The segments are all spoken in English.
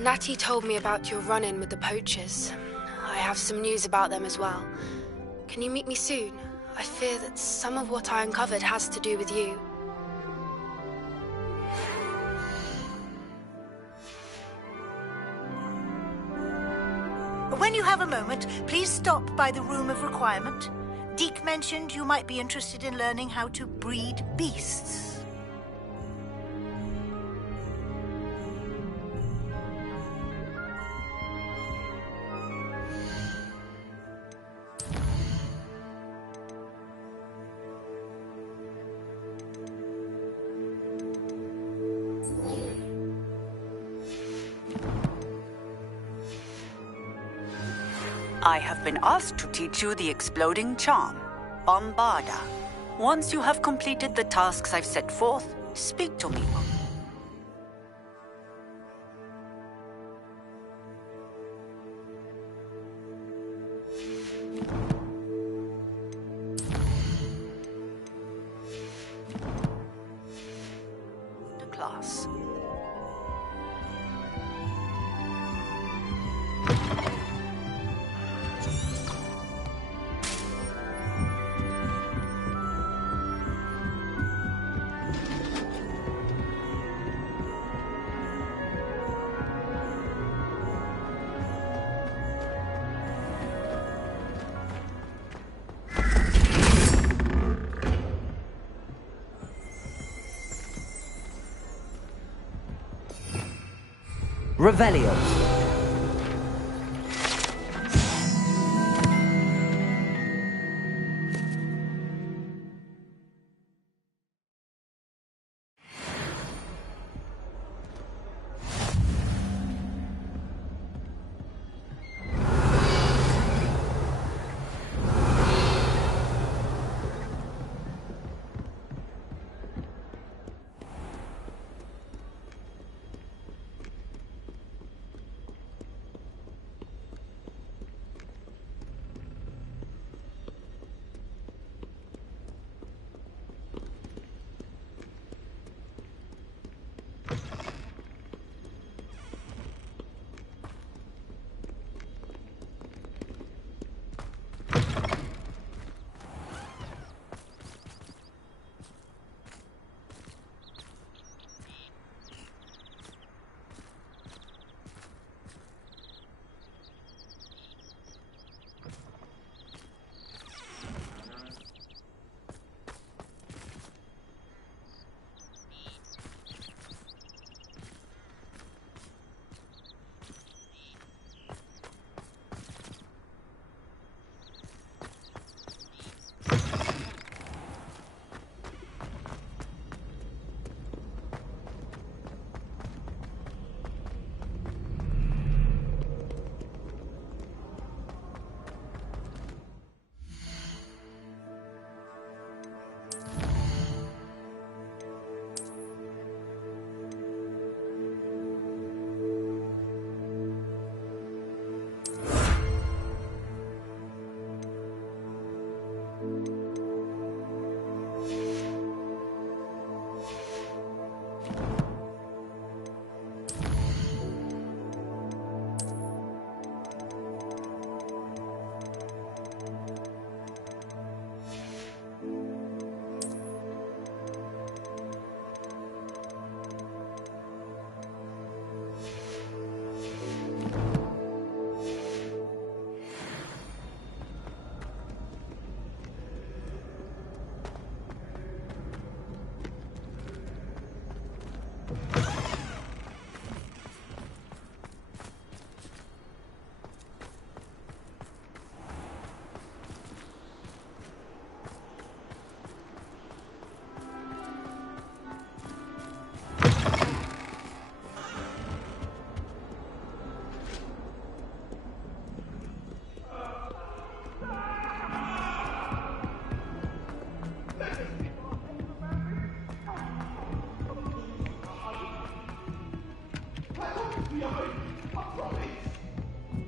Natty told me about your run-in with the poachers. I have some news about them as well. Can you meet me soon? I fear that some of what I uncovered has to do with you. When you have a moment, please stop by the Room of Requirement. Deke mentioned you might be interested in learning how to breed beasts. I have been asked to teach you the exploding charm, Bombarda. Once you have completed the tasks I've set forth, speak to me. The class. Revelio.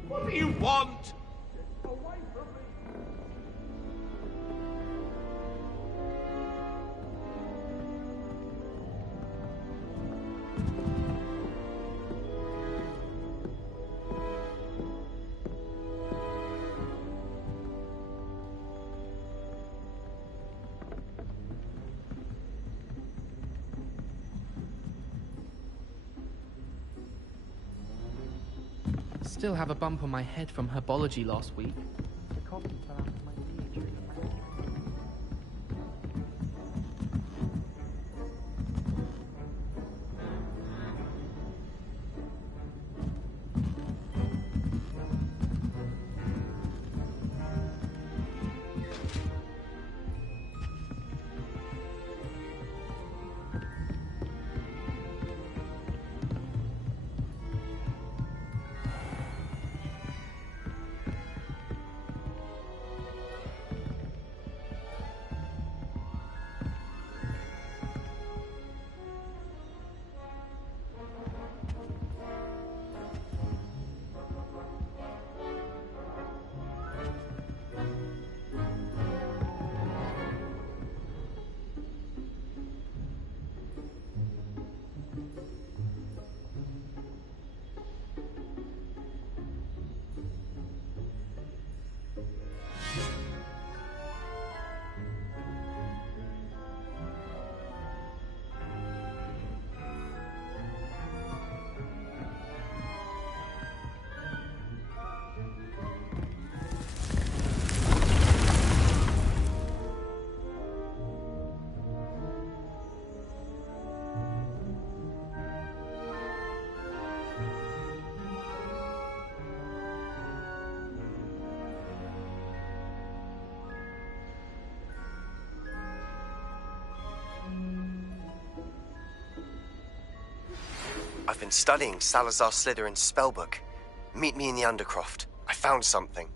What do you want? Still have a bump on my head from herbology last week. The coffee fell out of my ear during the practice. I've been studying Salazar Slytherin's spellbook. Meet me in the Undercroft. I found something.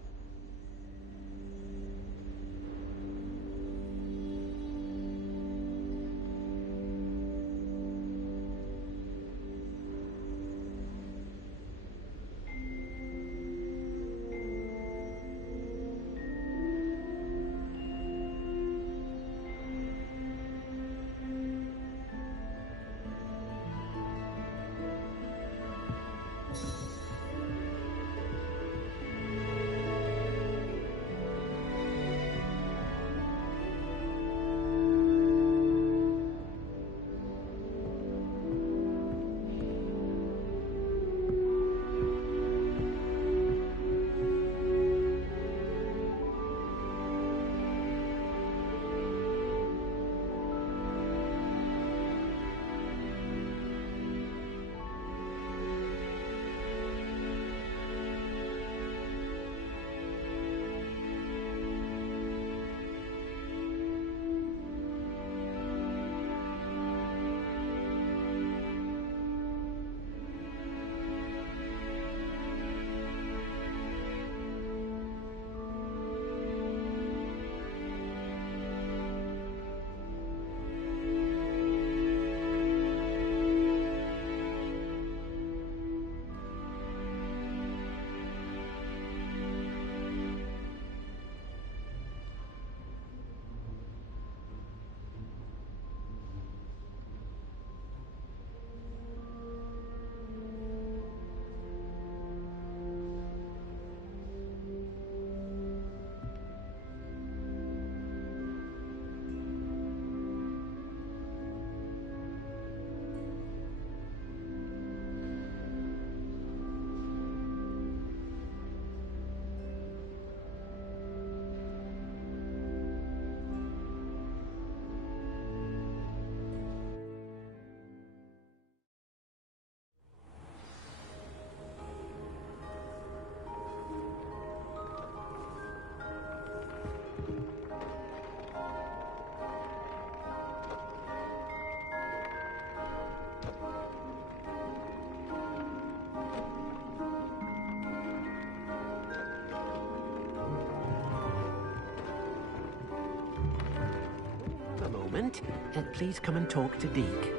Please come and talk to Deke.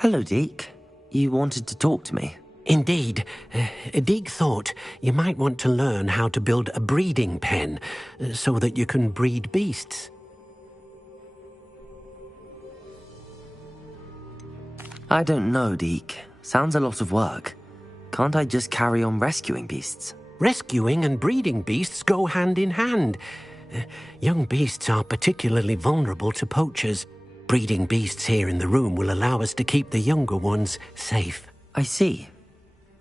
Hello, Deke. You wanted to talk to me? Indeed. Deke thought you might want to learn how to build a breeding pen so that you can breed beasts. I don't know, Deke. Sounds a lot of work. Can't I just carry on rescuing beasts? Rescuing and breeding beasts go hand in hand. Young beasts are particularly vulnerable to poachers. Breeding beasts here in the room will allow us to keep the younger ones safe. I see.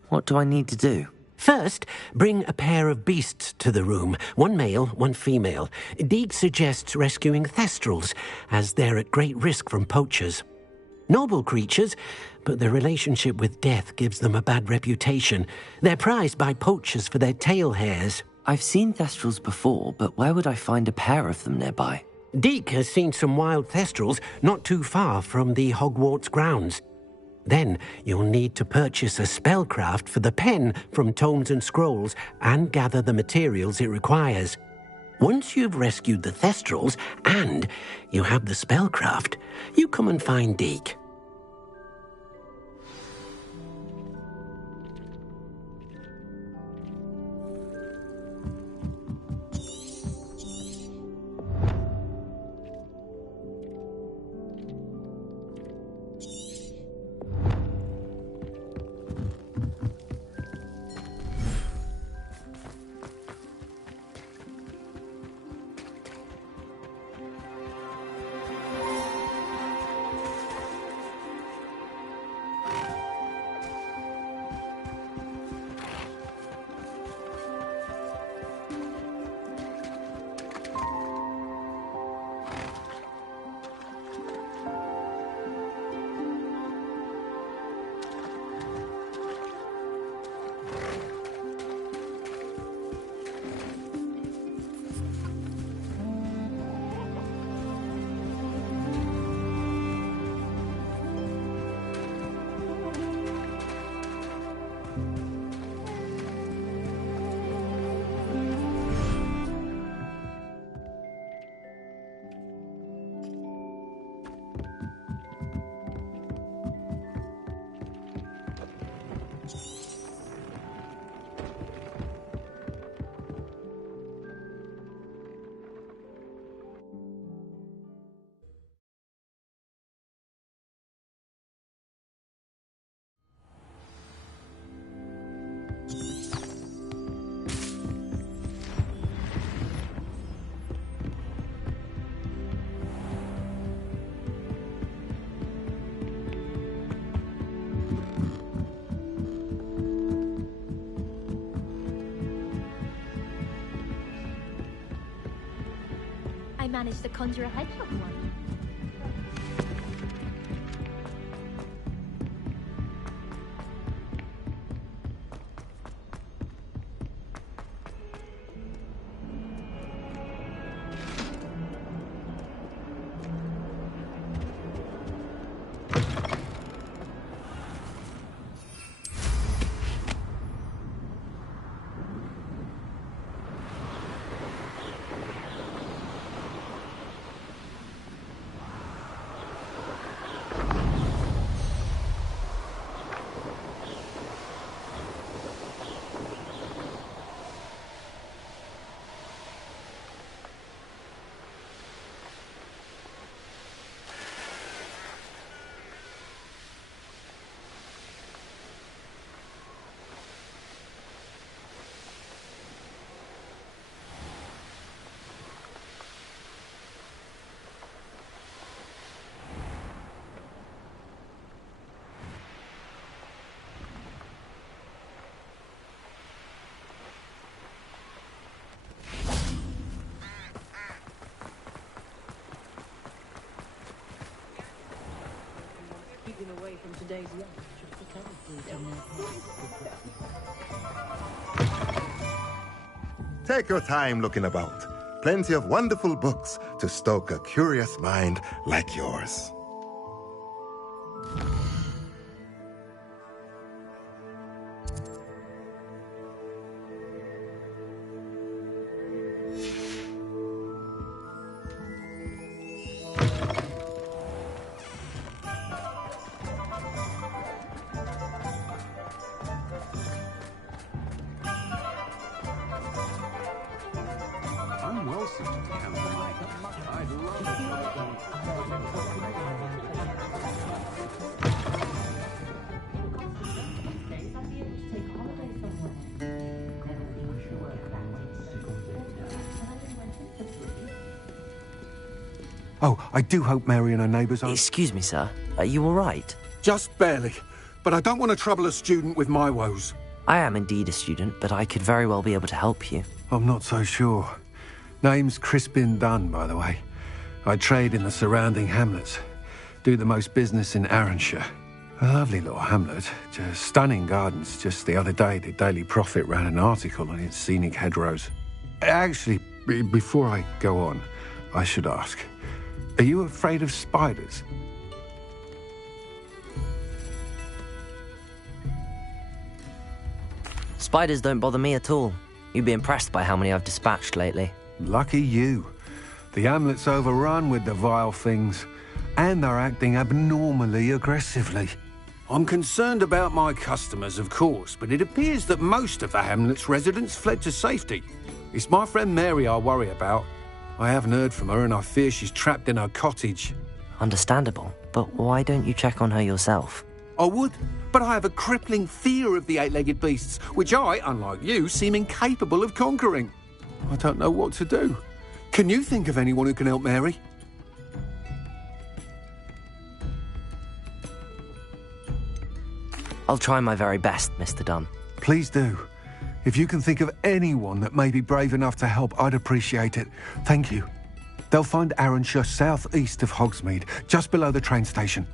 What do I need to do? First, bring a pair of beasts to the room. One male, one female. Deke suggests rescuing thestrals, as they're at great risk from poachers. Noble creatures, but their relationship with death gives them a bad reputation. They're prized by poachers for their tail hairs. I've seen thestrals before, but where would I find a pair of them nearby? Deke has seen some wild thestrals not too far from the Hogwarts grounds. Then you'll need to purchase a spellcraft for the pen from Tomes and Scrolls and gather the materials it requires. Once you've rescued the thestrals and you have the spellcraft, you come and find Deke. I managed to conjure a hedgehog one. Away from today's lunch. Take your time looking about. Plenty of wonderful books to stoke a curious mind like yours. Oh, I do hope Mary and her neighbours are... Excuse me, sir. Are you all right? Just barely. But I don't want to trouble a student with my woes. I am indeed a student, but I could very well be able to help you. I'm not so sure. Name's Crispin Dunn, by the way. I trade in the surrounding hamlets. Do the most business in Arranshire. A lovely little hamlet. Just stunning gardens. Just the other day, the Daily Prophet ran an article on its scenic hedgerows. Actually, before I go on, I should ask, are you afraid of spiders? Spiders don't bother me at all. You'd be impressed by how many I've dispatched lately. Lucky you. The hamlet's overrun with the vile things, and they're acting abnormally aggressively. I'm concerned about my customers, of course, but it appears that most of the hamlet's residents fled to safety. It's my friend Mary I worry about. I haven't heard from her, and I fear she's trapped in her cottage. Understandable, but why don't you check on her yourself? I would, but I have a crippling fear of the eight-legged beasts, which I, unlike you, seem incapable of conquering. I don't know what to do. Can you think of anyone who can help Mary? I'll try my very best, Mr. Dunn. Please do. If you can think of anyone that may be brave enough to help, I'd appreciate it. Thank you. They'll find Arranshire southeast of Hogsmeade, just below the train station.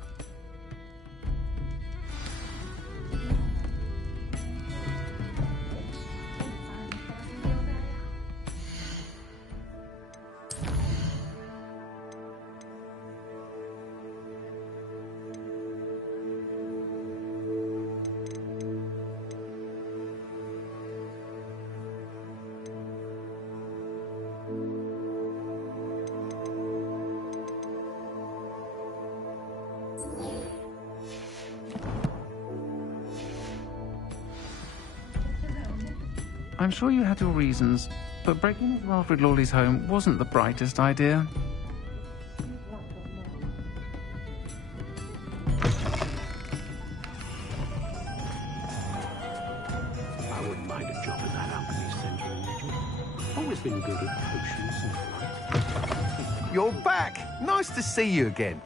I'm sure you had your reasons, but breaking into Alfred Lawley's home wasn't the brightest idea. I wouldn't mind a job at that alchemy centre in Egypt. Always been good at potions and... You're back! Nice to see you again.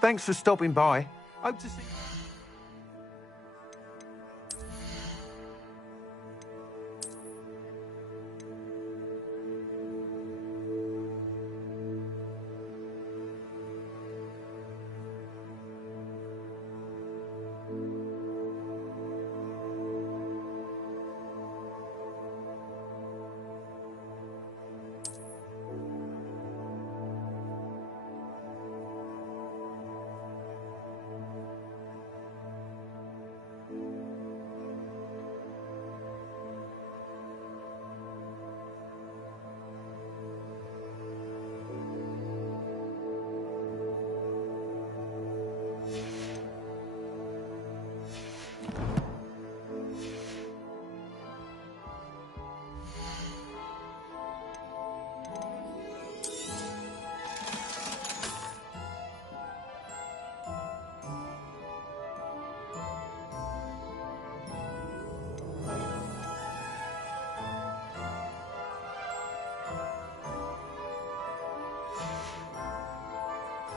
Thanks for stopping by. Hope to see you.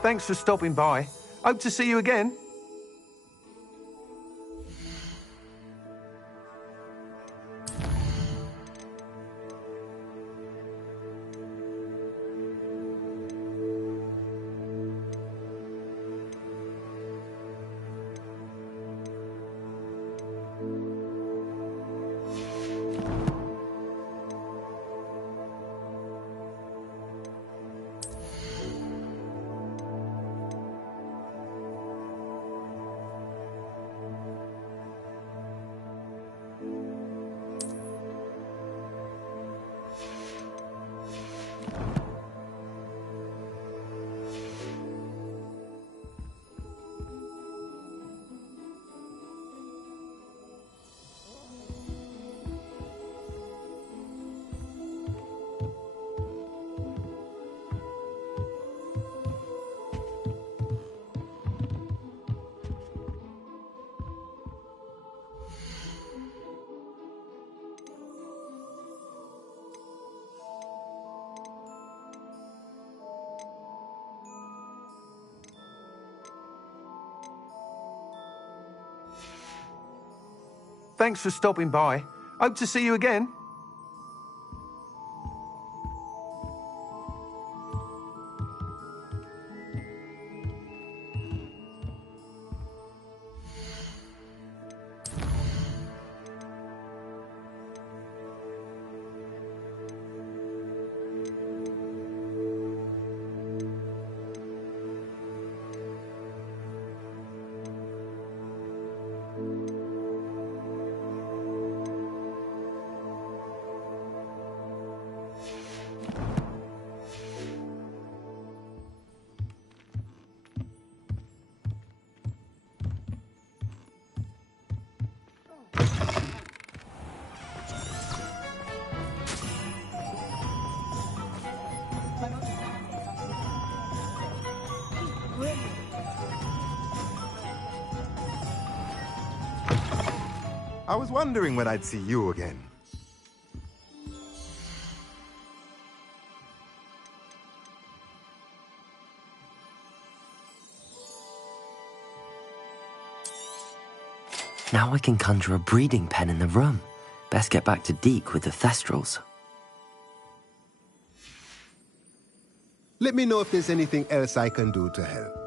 Thanks for stopping by. Hope to see you again. Thanks for stopping by. Hope to see you again. I was wondering when I'd see you again. Now I can conjure a breeding pen in the room. Best get back to Deke with the Thestrals. Let me know if there's anything else I can do to help.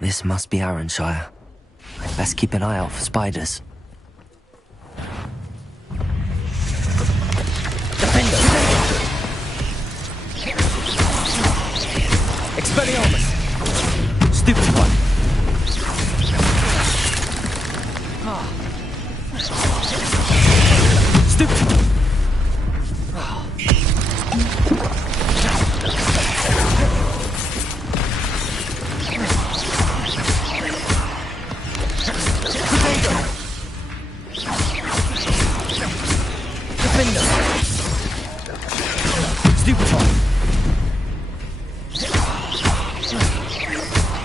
This must be Arranshire. I'd best keep an eye out for spiders. Expelliarmus! Stupid one! Stupid one!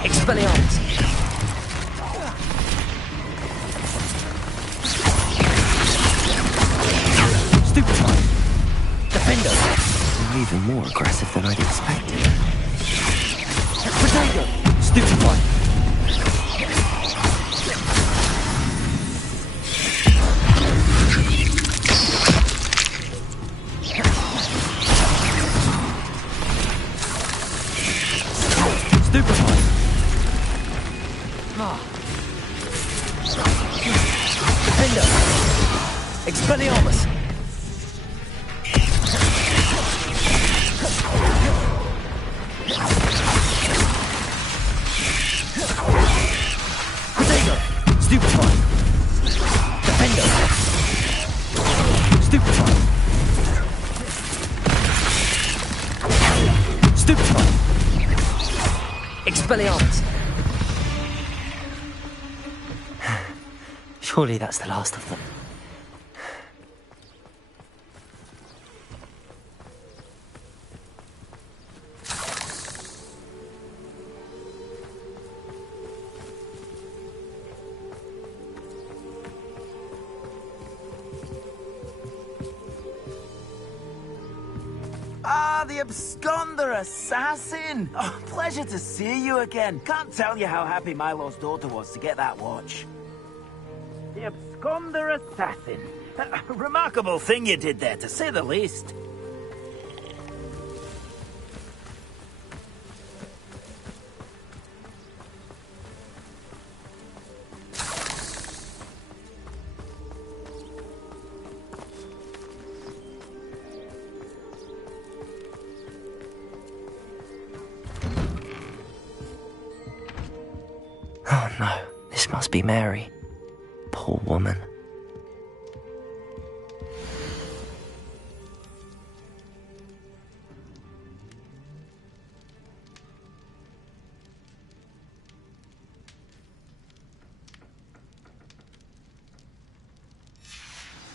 Expelliarmus! Stupid one! Defender! They're even more aggressive than I'd expected. Potato! Stupid one! Expelliarmus! Protego! Stupefy! Defendo! Stupefy! Stupefy! Expelliarmus! Surely that's the last of them. Ah, the absconder assassin! Oh, pleasure to see you again. Can't tell you how happy Milo's daughter was to get that watch. The absconder assassin. A remarkable thing you did there, to say the least. Oh no, this must be Mary. Poor woman.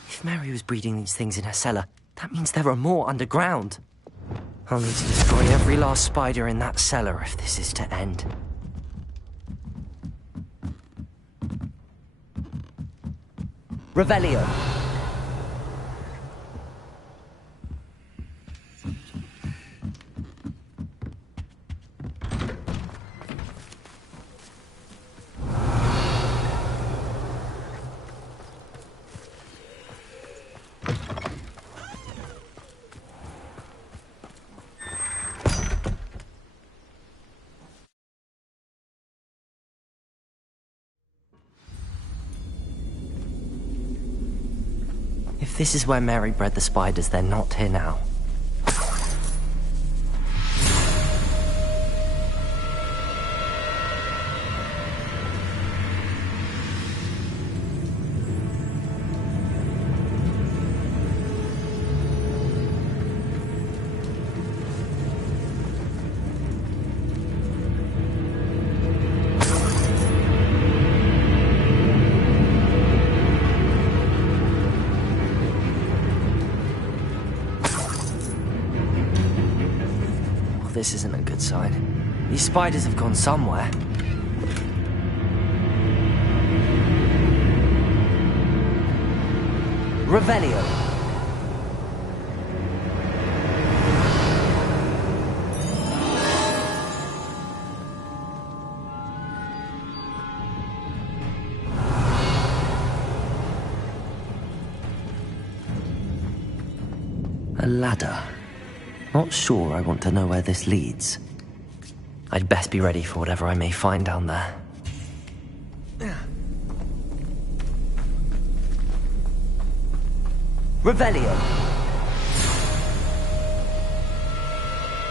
If Mary was breeding these things in her cellar, that means there are more underground. I'll need to destroy every last spider in that cellar if this is to end. Revelio. If this is where Mary bred the spiders, they're not here now. This isn't a good sign. These spiders have gone somewhere. Revelio. A ladder. Not sure I want to know where this leads. I'd best be ready for whatever I may find down there. Revelio!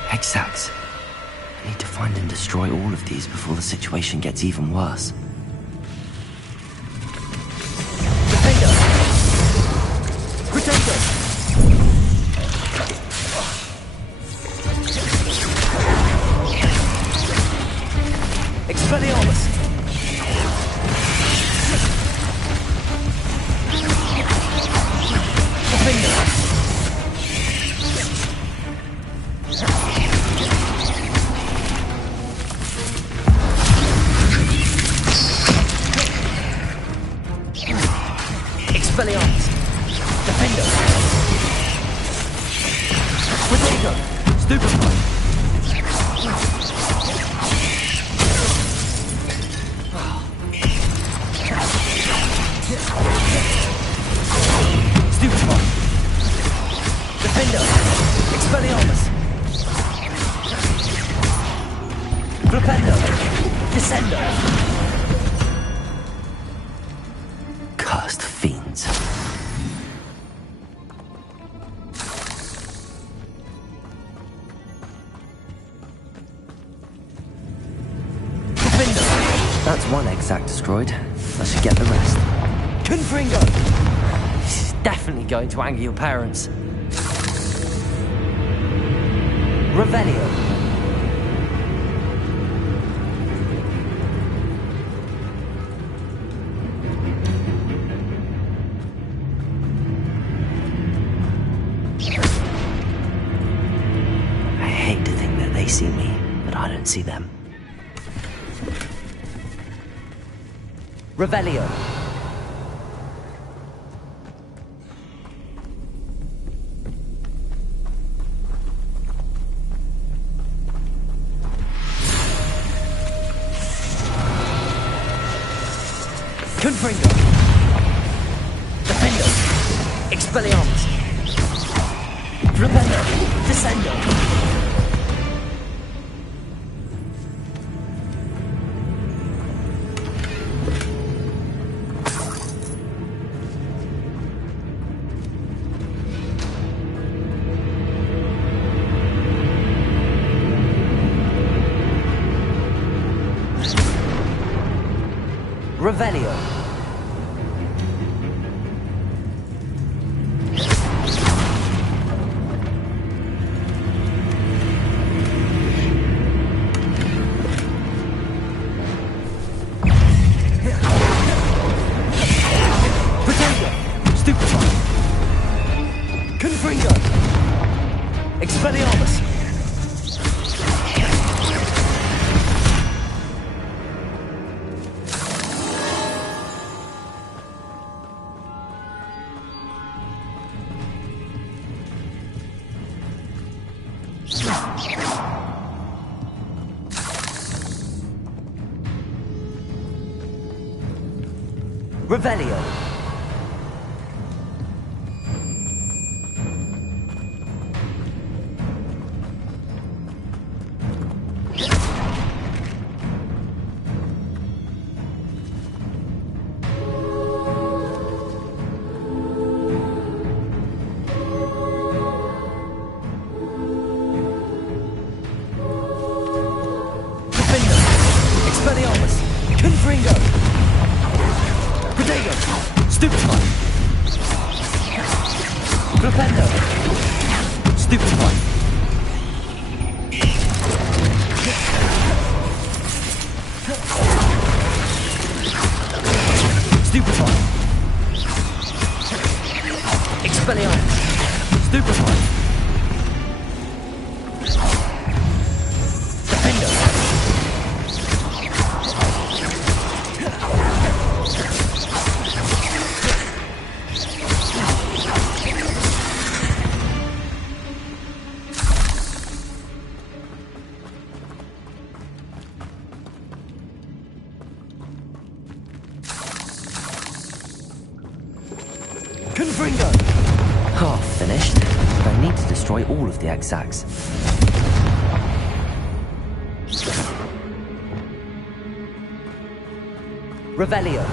Hexags. I need to find and destroy all of these before the situation gets even worse. Defender! Protector! Expelliarmus! Defender! Expelliarmus! Defender! Protego! Stupefy! Stupefy! Defender! Expelliarmus! Flipendo! Descendo! Cursed fiends. one exact destroyed. I should get the rest. Confringo! This is definitely going to anger your parents. Revelio. I hate to think that they see me, but I don't see them. Revelio. Confringo. Defendo. Expelliarmus. Rependo. Descendo. Revelio. Pretendo. Stupefy. Confringo. Expelliarmus. Revelio. Defendo. Expelliarmus. Confringo. Protego. Stupefy. Propendo. Stupefy. Stupefy. Expelliarmus. Stupefy. Defendo. Confringo! Half finished, but I need to destroy all of the exacts. Revelio.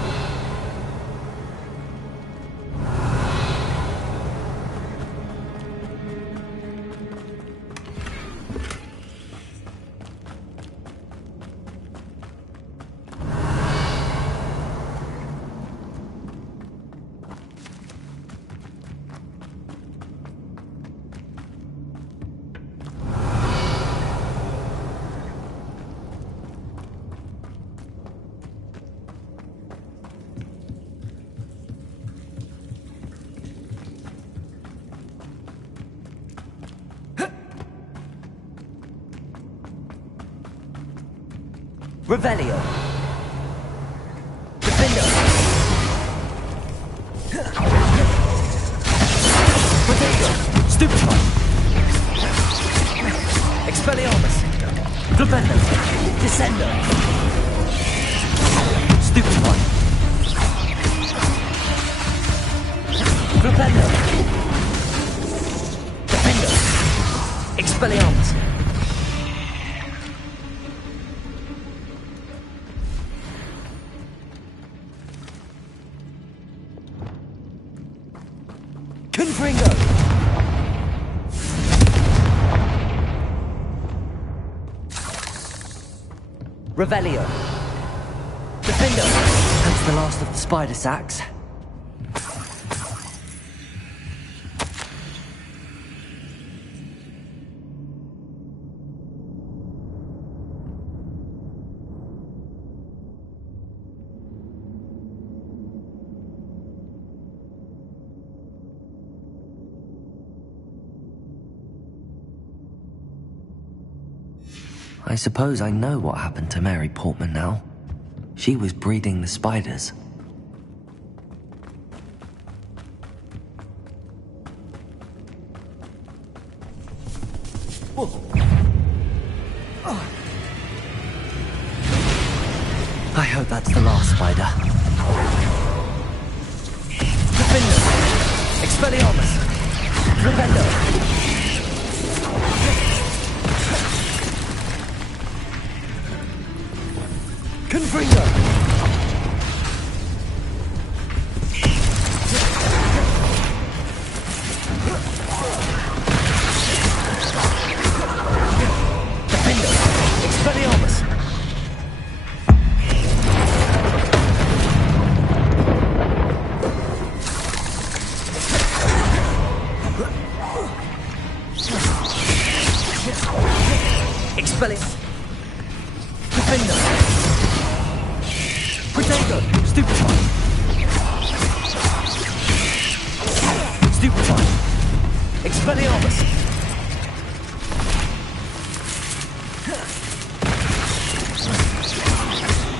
Revelio. Defendo. Protego. Stupefy. Expelliarmus. Defendo. Descendo. Stupefy. Propendo. Defendo. Expelliarmus. Confringo! Revelio. Defender! That's the last of the spider sacks. I suppose I know what happened to Mary Portman now. She was breeding the spiders. I hope that's the last spider. Defender! Expelliarmus! Defender! Confringo! Defender! Expelliarmus! Expelliarmus! Defender! Potato! Stupefy! Stupefy! Expelliarmus!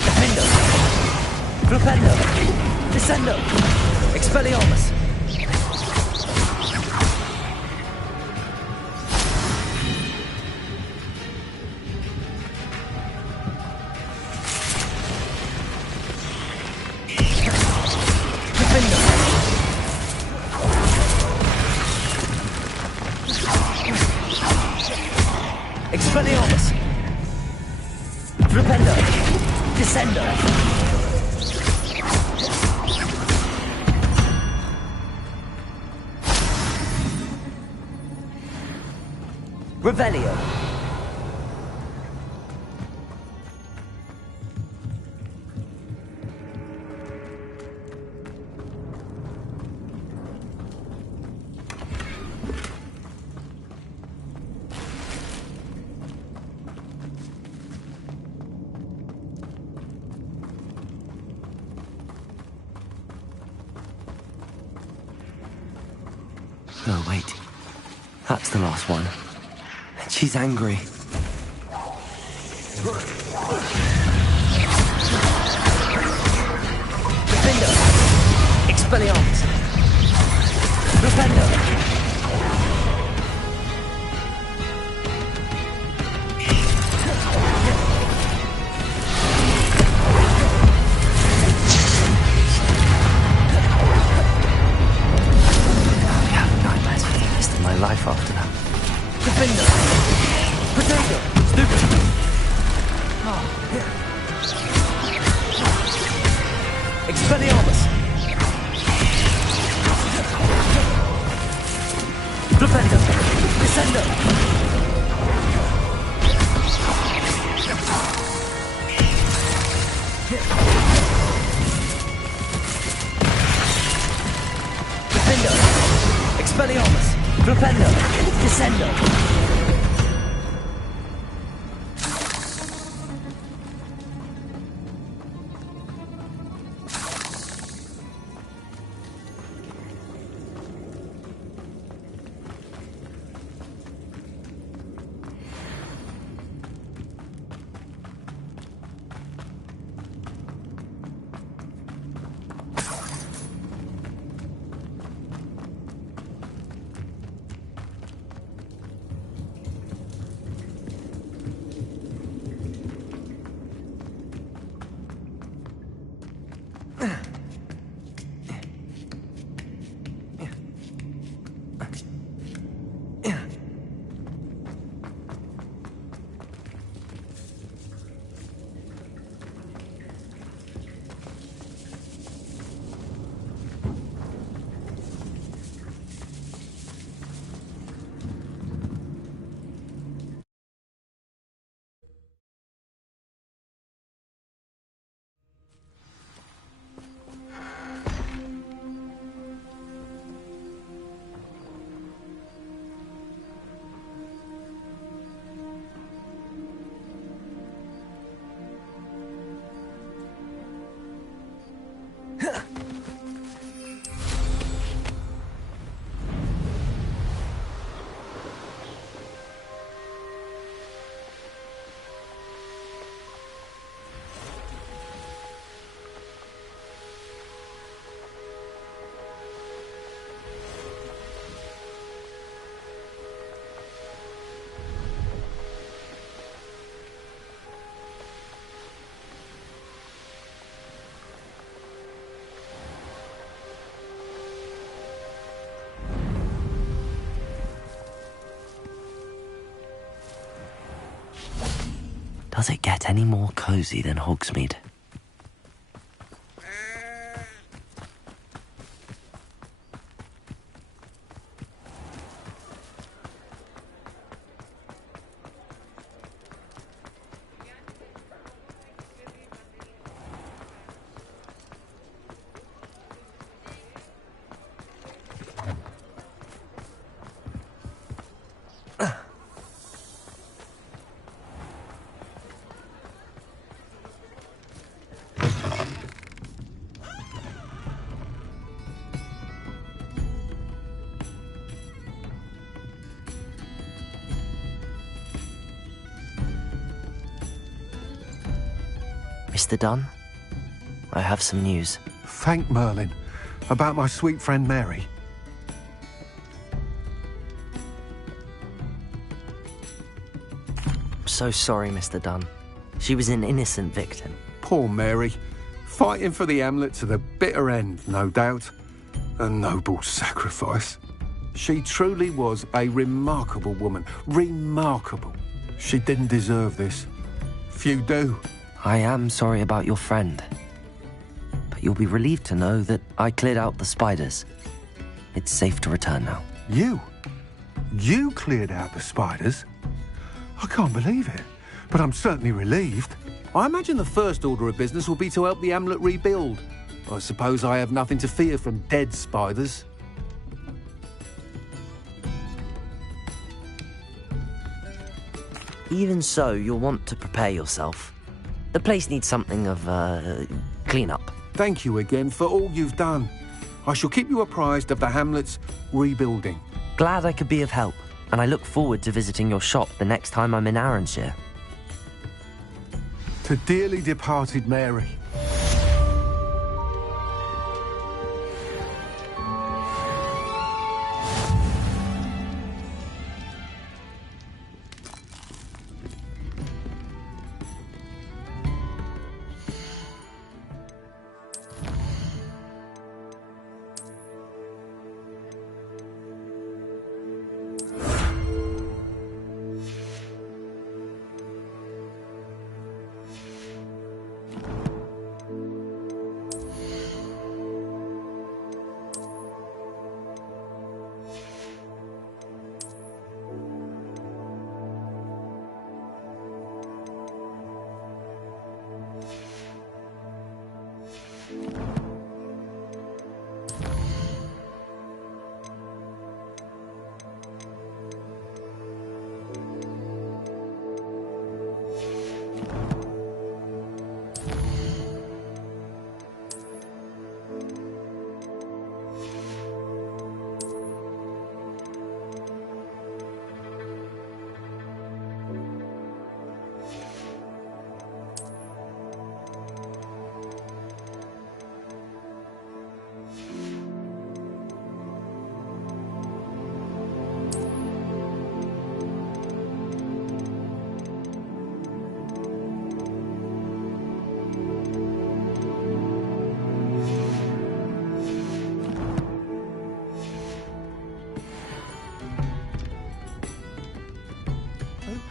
Defender! Flipendo! Descendo! Expelliarmus! Expelliarmus! Flipendo! Descendo! Revelio! Oh, wait. That's the last one. She's angry. Defender! Expelliarmus! Defender! My life after that. Defender! Potato! Stupid! Expelliarmus! Defender! Descender! Defender! Expelliarmus! Flipendo! Descendo! Does it get any more cozy than Hogsmeade? Mr. Dunn, I have some news. Thank Merlin. About my sweet friend Mary. So sorry, Mr. Dunn. She was an innocent victim. Poor Mary. Fighting for the Hamlet to the bitter end, no doubt. A noble sacrifice. She truly was a remarkable woman. Remarkable. She didn't deserve this. Few do. I am sorry about your friend. But you'll be relieved to know that I cleared out the spiders. It's safe to return now. You? You cleared out the spiders? I can't believe it, but I'm certainly relieved. I imagine the first order of business will be to help the Hamlet rebuild. I suppose I have nothing to fear from dead spiders. Even so, you'll want to prepare yourself. The place needs something of, clean-up. Thank you again for all you've done. I shall keep you apprised of the Hamlet's rebuilding. Glad I could be of help, and I look forward to visiting your shop the next time I'm in Arranshire. To dearly departed Mary.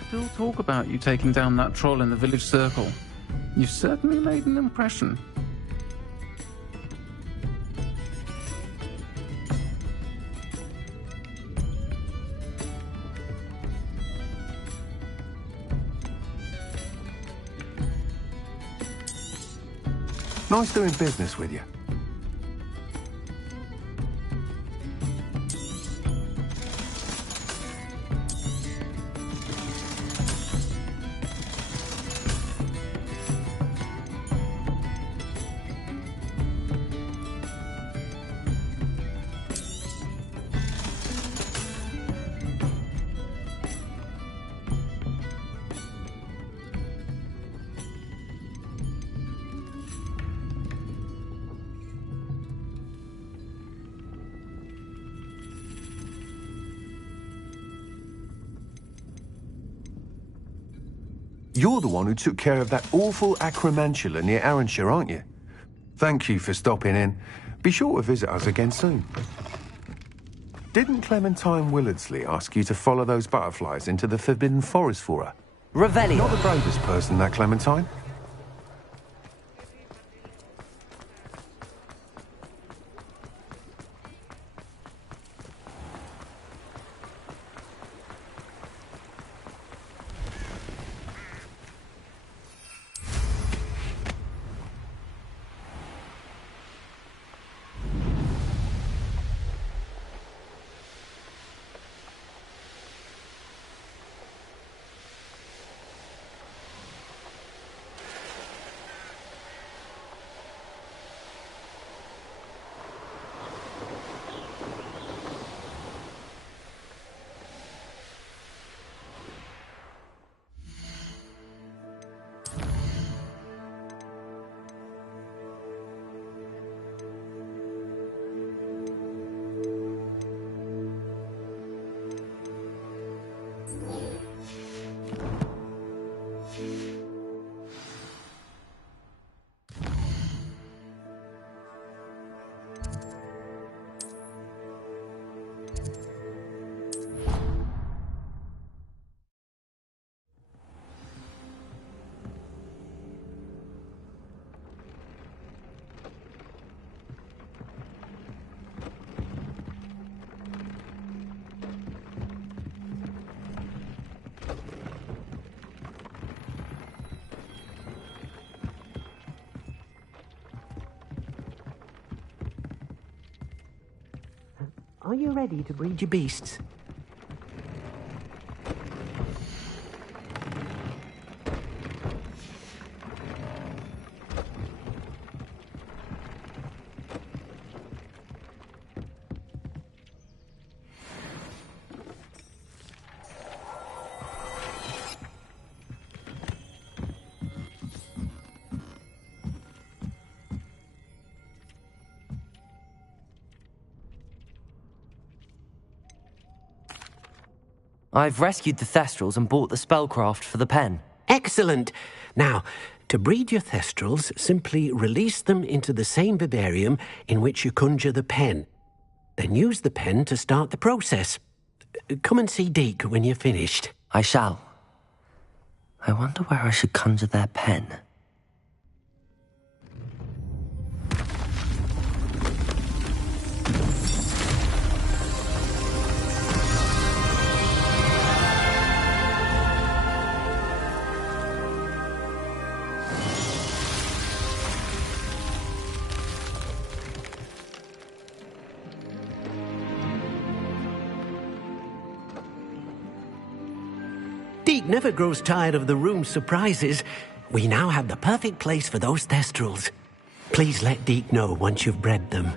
Still talk about you taking down that troll in the village circle. You've certainly made an impression. Nice doing business with you. You're the one who took care of that awful acromantula near Arranshire, aren't you? Thank you for stopping in. Be sure to visit us again soon. Didn't Clementine Willardsley ask you to follow those butterflies into the Forbidden Forest for her? Revelio. Not the bravest person, that Clementine. Are you ready to breed your beasts? I've rescued the Thestrals and bought the spellcraft for the pen. Excellent! Now, to breed your Thestrals, simply release them into the same vivarium in which you conjure the pen. Then use the pen to start the process. Come and see Deke when you're finished. I shall. I wonder where I should conjure their pen. Deke never grows tired of the room's surprises. We now have the perfect place for those Thestrals. Please let Deke know once you've bred them.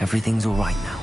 Everything's all right now.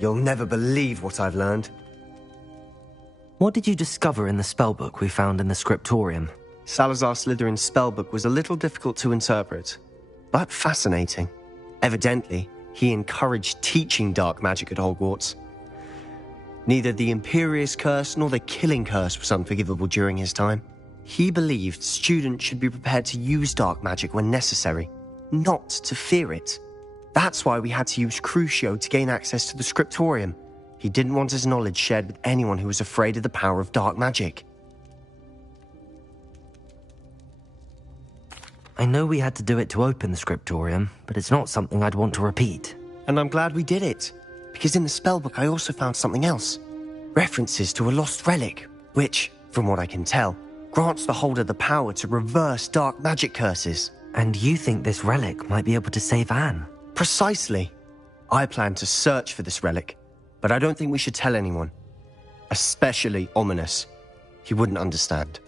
You'll never believe what I've learned. What did you discover in the spellbook we found in the scriptorium? Salazar Slytherin's spellbook was a little difficult to interpret, but fascinating. Evidently, he encouraged teaching dark magic at Hogwarts. Neither the Imperious Curse nor the Killing Curse was unforgivable during his time. He believed students should be prepared to use dark magic when necessary, not to fear it. That's why we had to use Crucio to gain access to the scriptorium. He didn't want his knowledge shared with anyone who was afraid of the power of dark magic. I know we had to do it to open the scriptorium, but it's not something I'd want to repeat. And I'm glad we did it, because in the spellbook I also found something else. References to a lost relic, which, from what I can tell, grants the holder the power to reverse dark magic curses. And you think this relic might be able to save Anne? Precisely. I plan to search for this relic, but I don't think we should tell anyone. Especially Ominous. He wouldn't understand.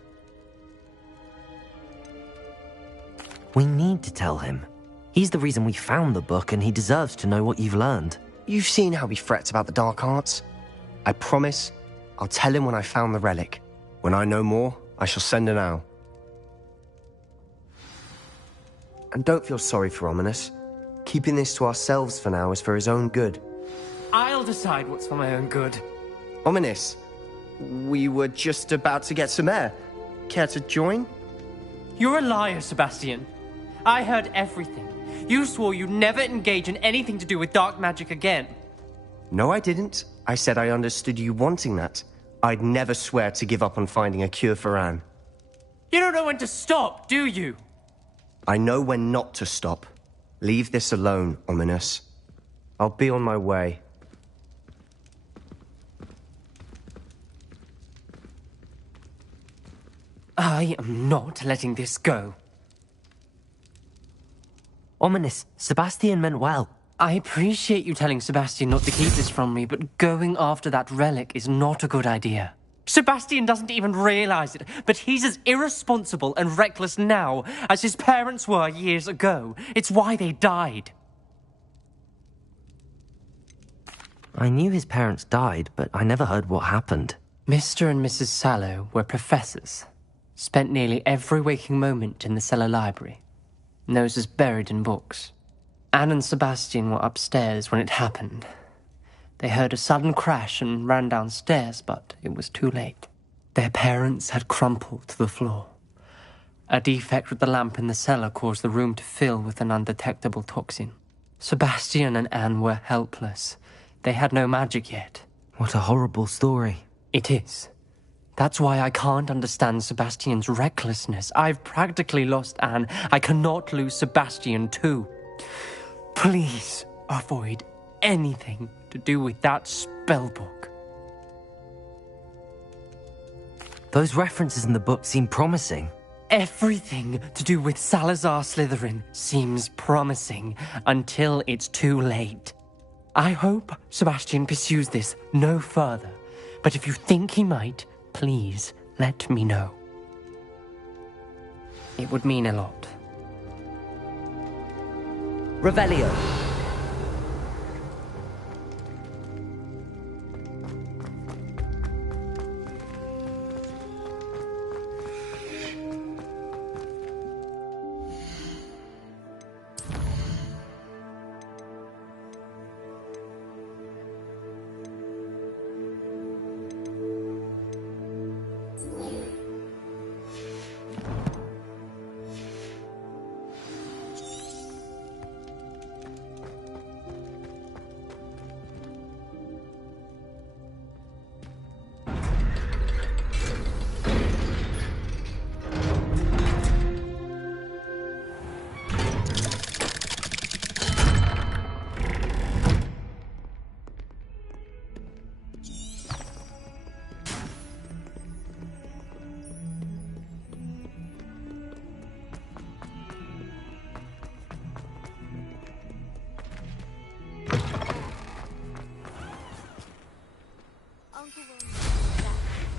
We need to tell him. He's the reason we found the book, and he deserves to know what you've learned. You've seen how he frets about the dark arts. I promise I'll tell him when I found the relic. When I know more, I shall send an owl. And don't feel sorry for Ominous. Keeping this to ourselves for now is for his own good. I'll decide what's for my own good. Ominous, we were just about to get some air. Care to join? You're a liar, Sebastian. I heard everything. You swore you'd never engage in anything to do with dark magic again. No, I didn't. I said I understood you wanting that. I'd never swear to give up on finding a cure for Anne. You don't know when to stop, do you? I know when not to stop. Leave this alone, Ominous. I'll be on my way. I am not letting this go. Ominous, Sebastian meant well. I appreciate you telling Sebastian not to keep this from me, but going after that relic is not a good idea. Sebastian doesn't even realize it, but he's as irresponsible and reckless now as his parents were years ago. It's why they died. I knew his parents died, but I never heard what happened. Mr. and Mrs. Sallow were professors. Spent nearly every waking moment in the cellar library. Noses buried in books. Anne and Sebastian were upstairs when it happened. They heard a sudden crash and ran downstairs, but it was too late. Their parents had crumpled to the floor. A defect with the lamp in the cellar caused the room to fill with an undetectable toxin. Sebastian and Anne were helpless. They had no magic yet. What a horrible story. It is. That's why I can't understand Sebastian's recklessness. I've practically lost Anne. I cannot lose Sebastian too. Please avoid anything to do with that spellbook. Those references in the book seem promising. Everything to do with Salazar Slytherin seems promising until it's too late. I hope Sebastian pursues this no further, but if you think he might, please let me know. It would mean a lot. Revelio.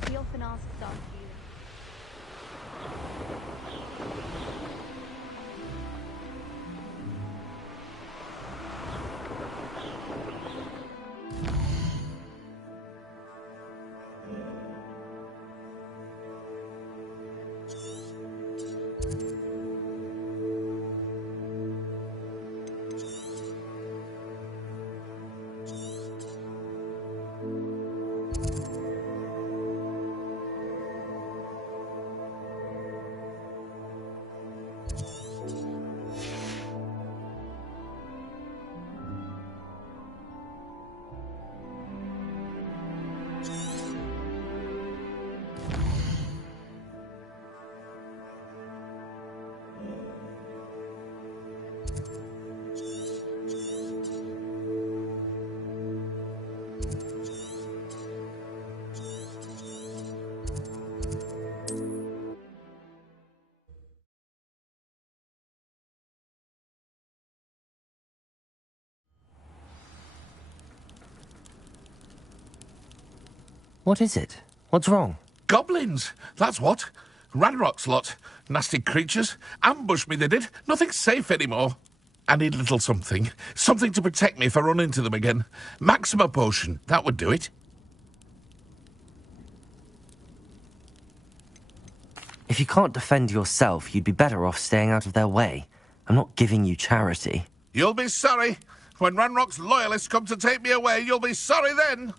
He often asks after you. What is it? What's wrong? Goblins, that's what. Ranrock's lot. Nasty creatures. Ambushed me, they did. Nothing's safe anymore. I need a little something. Something to protect me if I run into them again. Maxima potion, that would do it. If you can't defend yourself, you'd be better off staying out of their way. I'm not giving you charity. You'll be sorry. When Ranrock's loyalists come to take me away, you'll be sorry then.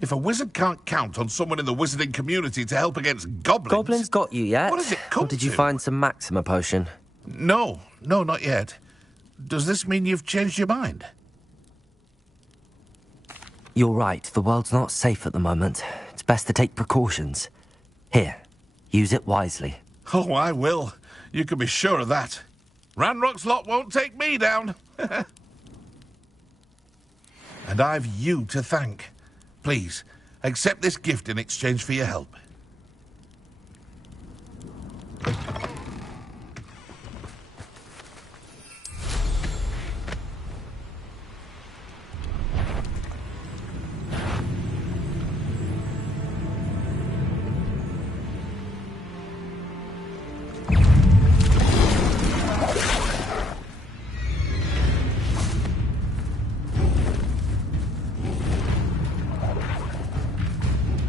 If a wizard can't count on someone in the wizarding community to help against goblins... Goblins got you yet? What does it come Or did you to? find some Maxima potion? No, not yet. Does this mean you've changed your mind? You're right, the world's not safe at the moment. It's best to take precautions. Here, use it wisely. Oh, I will. You can be sure of that. Ranrock's lot won't take me down. And I've you to thank. Please, accept this gift in exchange for your help.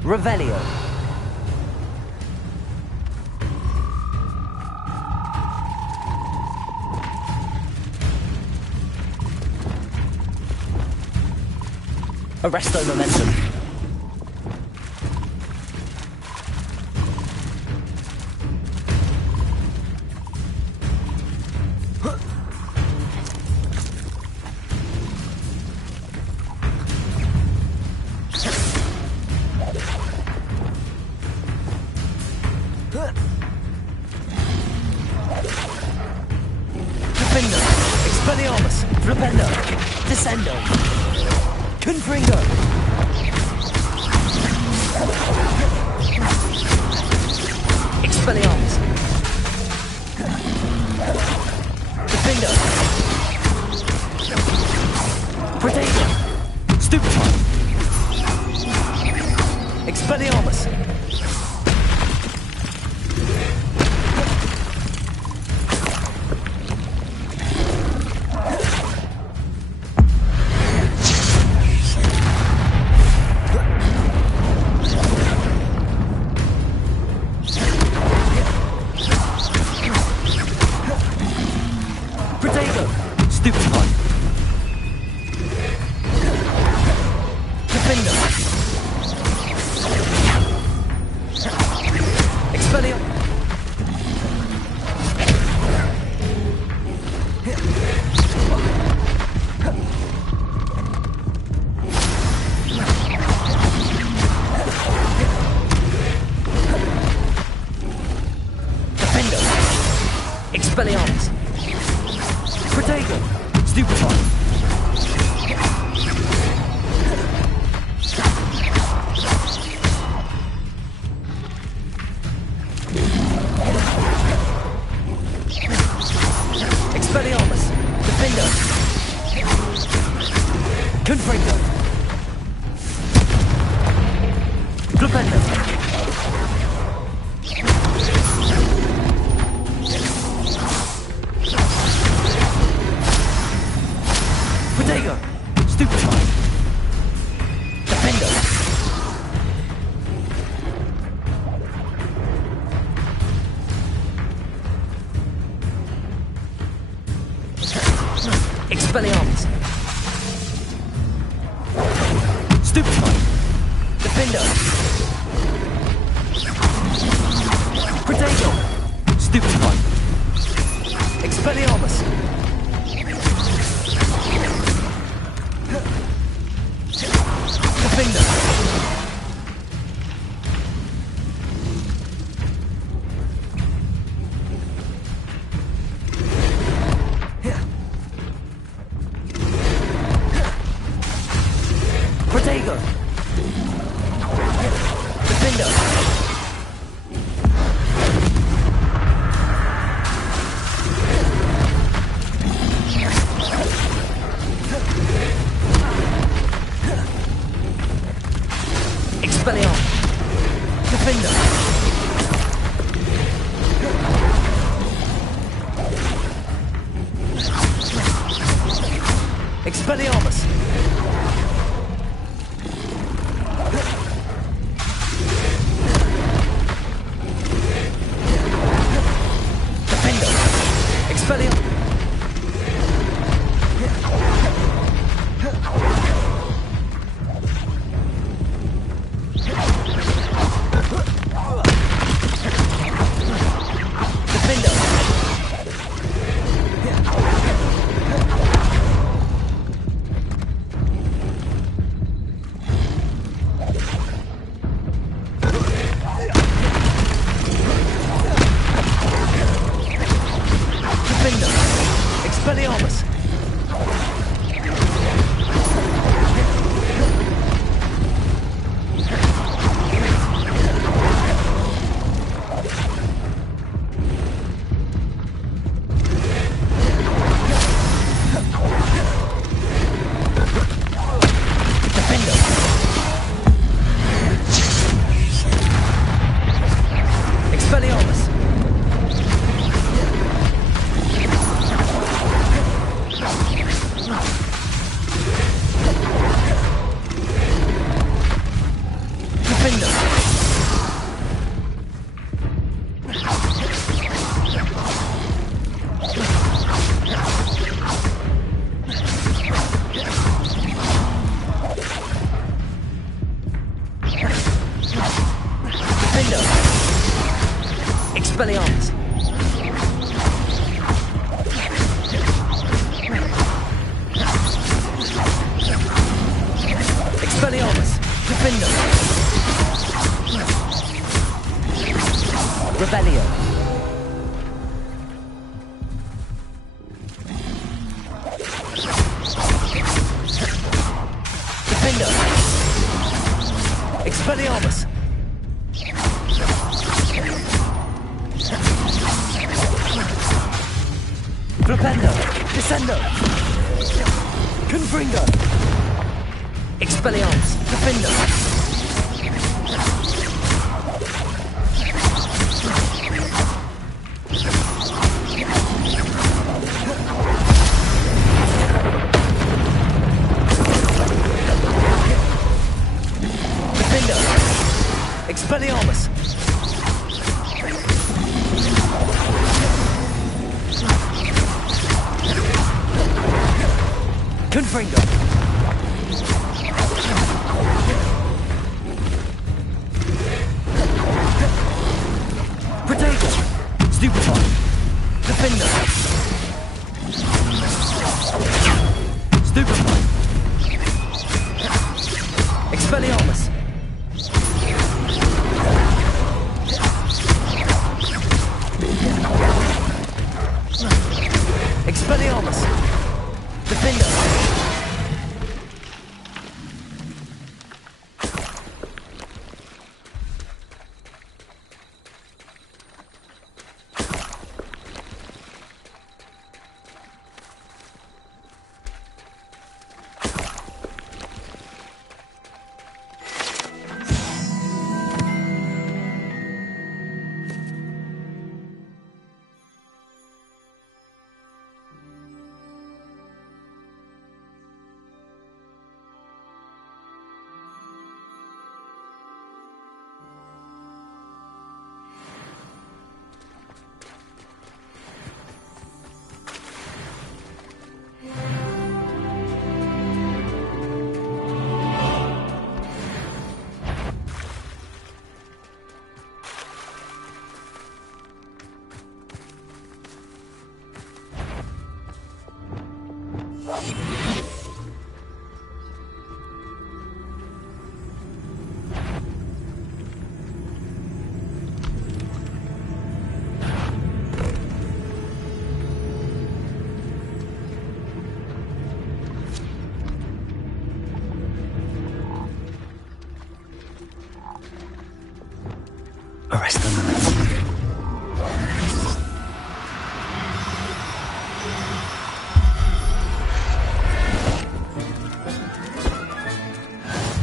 Revelio. Arresto momentum. Expelliarmus, Flipendo, Descendo, Confringo. Expelliarmus. Defendo. Protego. Stupefy. Expelliarmus. Expelliarmus. Protego. Stupefy. Expelliarmus. Defendo. Confringo. Flipendo. Protego. Stupefy. Defendo. Defender! Expelliarmus! Defender! Expelliarmus! Defender! Expelliarmus! Expelliarmus! Expelliarmus! Expelliarmus! Expelliarmus! Defender! Rebellion! Defender! Expelliarmus! Flipendo! Descendo! Confringo! Expelliarmus! Defender! Defender! Expelliarmus! Confringo! Protego! Stupefy! Defender! Stupefy! Expelliarmus! Expelliarmus! Defender! Arrest them.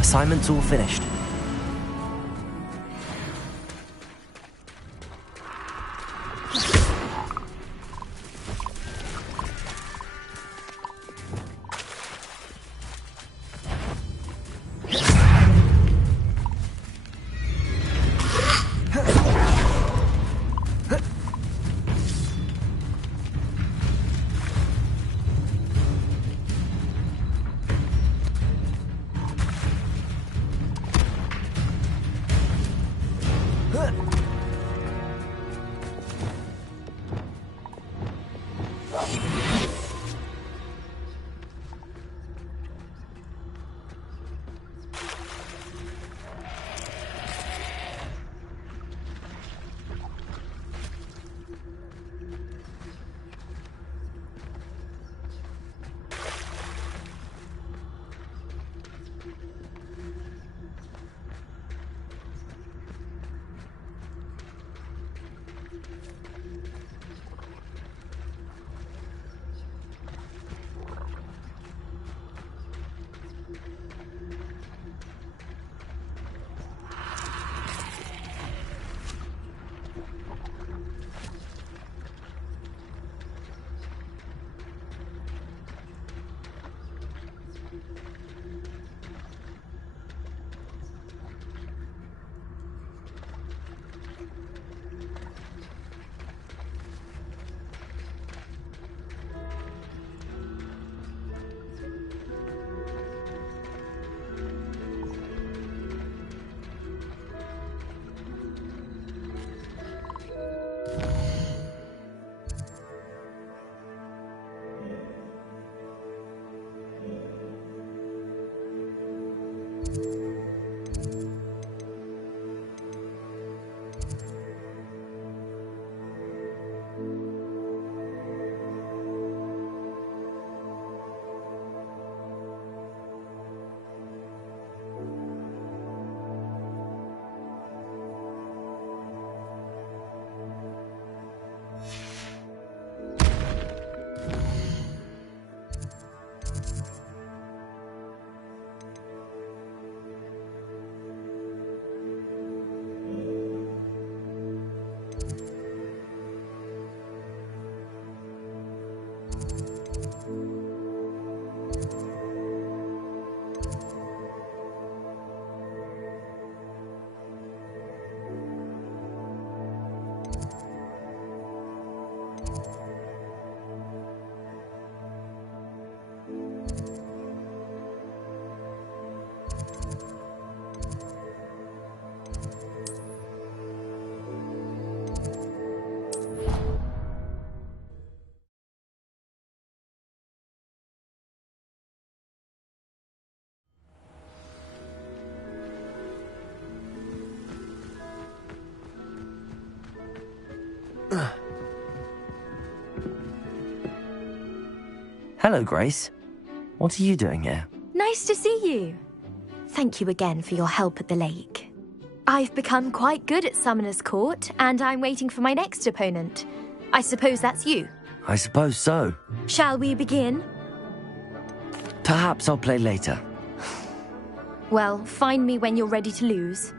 Assignment's all finished. Hello, Grace. What are you doing here? Nice to see you. Thank you again for your help at the lake. I've become quite good at Summoner's Court, and I'm waiting for my next opponent. I suppose that's you. I suppose so. Shall we begin? Perhaps I'll play later. Well, find me when you're ready to lose.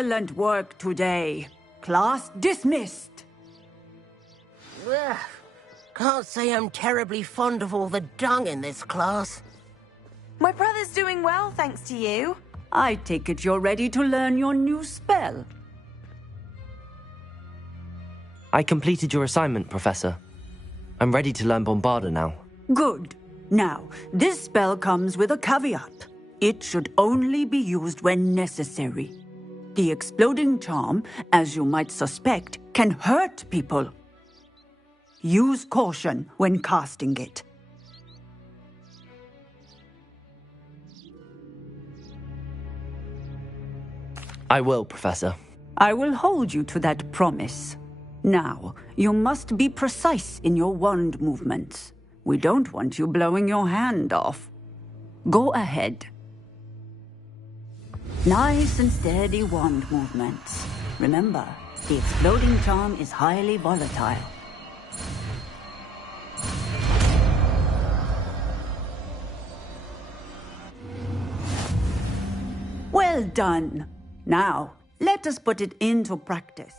Excellent work today. Class dismissed. Ugh. Can't say I'm terribly fond of all the dung in this class. My brother's doing well, thanks to you. I take it you're ready to learn your new spell. I completed your assignment, Professor. I'm ready to learn Bombarda now. Good. Now, this spell comes with a caveat. It should only be used when necessary. The exploding charm, as you might suspect, can hurt people. Use caution when casting it. I will, Professor. I will hold you to that promise. Now, you must be precise in your wand movements. We don't want you blowing your hand off. Go ahead. Nice and steady wand movements. Remember, the exploding charm is highly volatile. Well done. Now, let us put it into practice.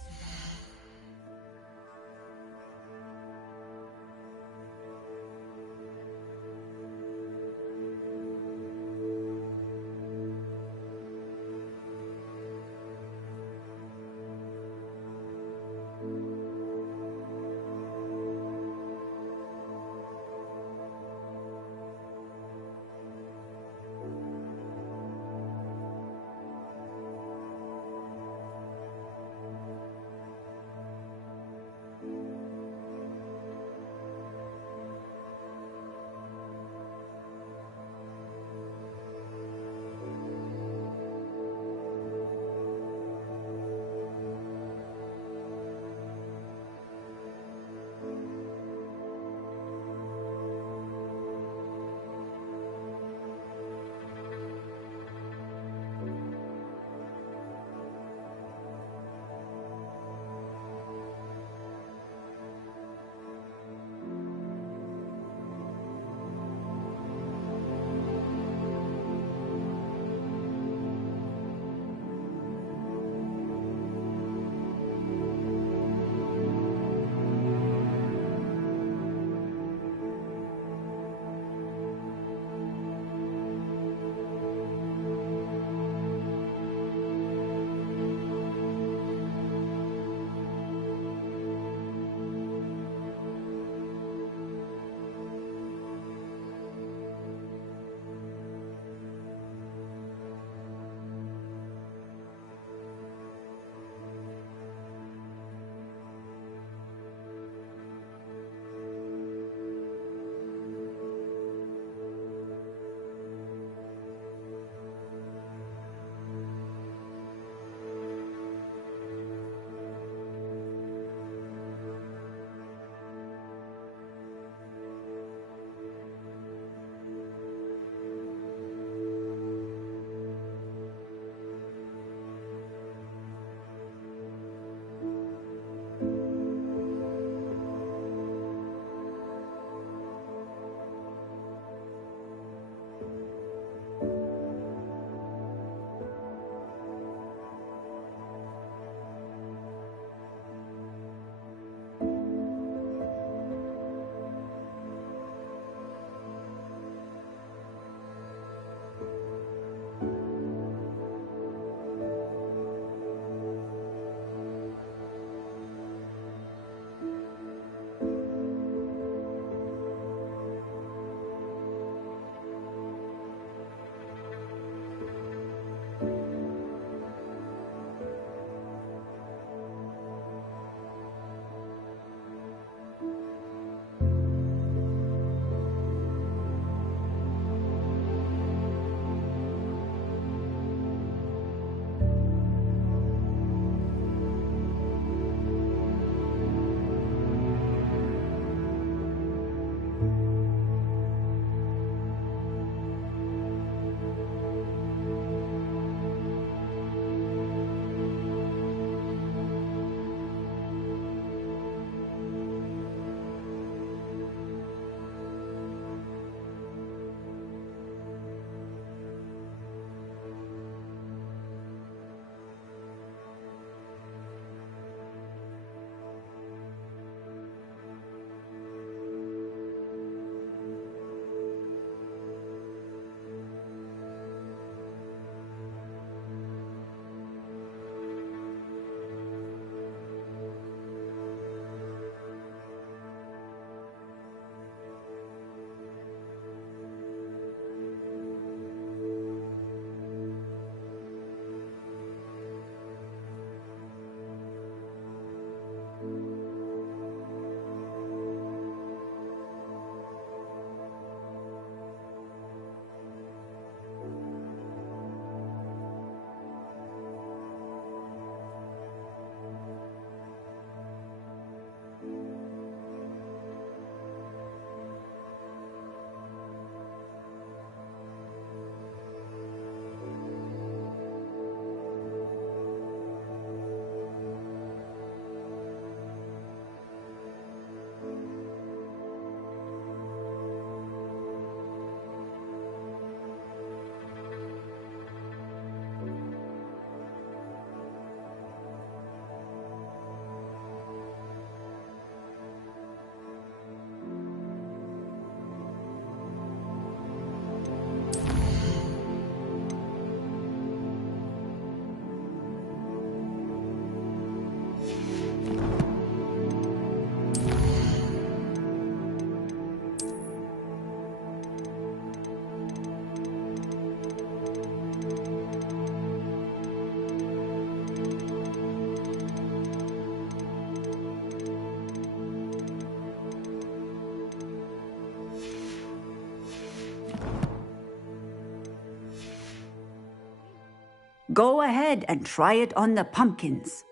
Go ahead and try it on the pumpkins.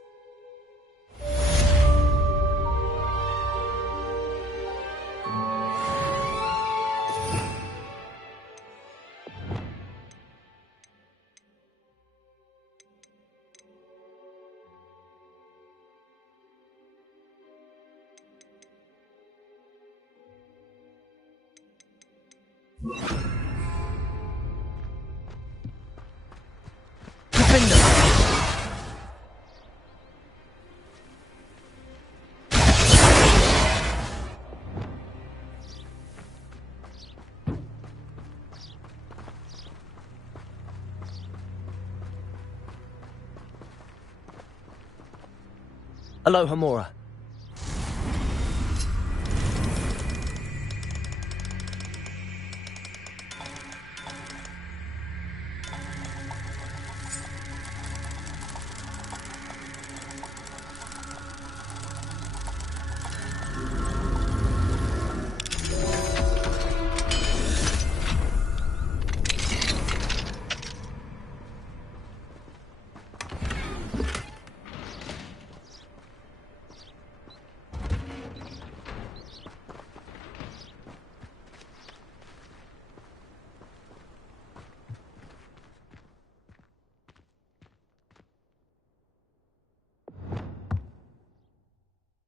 Aloha, Mora.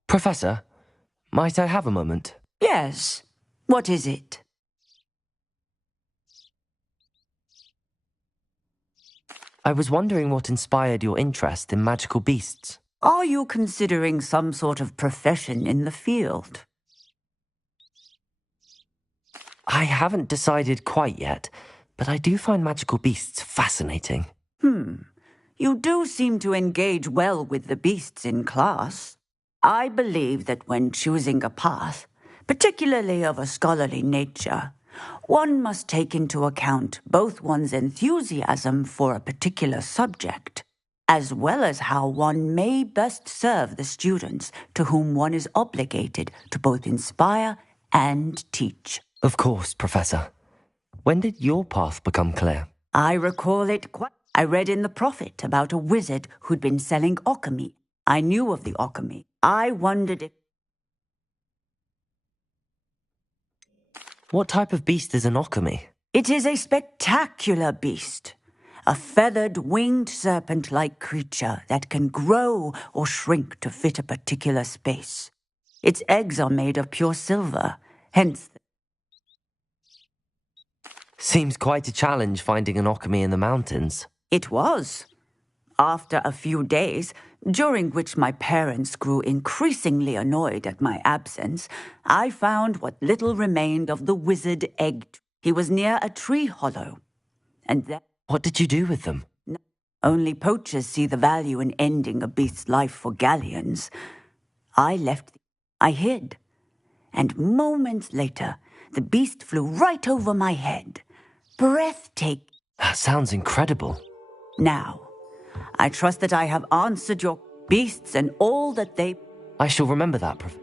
Professor, might I have a moment? Yes. What is it? I was wondering what inspired your interest in magical beasts. Are you considering some sort of profession in the field? I haven't decided quite yet, but I do find magical beasts fascinating. You do seem to engage well with the beasts in class. I believe that when choosing a path, particularly of a scholarly nature, one must take into account both one's enthusiasm for a particular subject, as well as how one may best serve the students to whom one is obligated to both inspire and teach. Of course, Professor. When did your path become clear? I recall it quite. I read in the Prophet about a wizard who'd been selling alchemy. I knew of the alchemy. I wondered if... What type of beast is an alchemy? It is a spectacular beast. A feathered, winged serpent-like creature that can grow or shrink to fit a particular space. Its eggs are made of pure silver, hence... Seems quite a challenge finding an alchemy in the mountains. It was. After a few days, during which my parents grew increasingly annoyed at my absence, I found what little remained of the wizard egg. He was near a tree hollow. And then... What did you do with them? Only poachers see the value in ending a beast's life for galleons. I left. I hid. And moments later, the beast flew right over my head. Breathtaking. That sounds incredible. Now, I trust that I have answered your beasts and all that they... I shall remember that, Professor.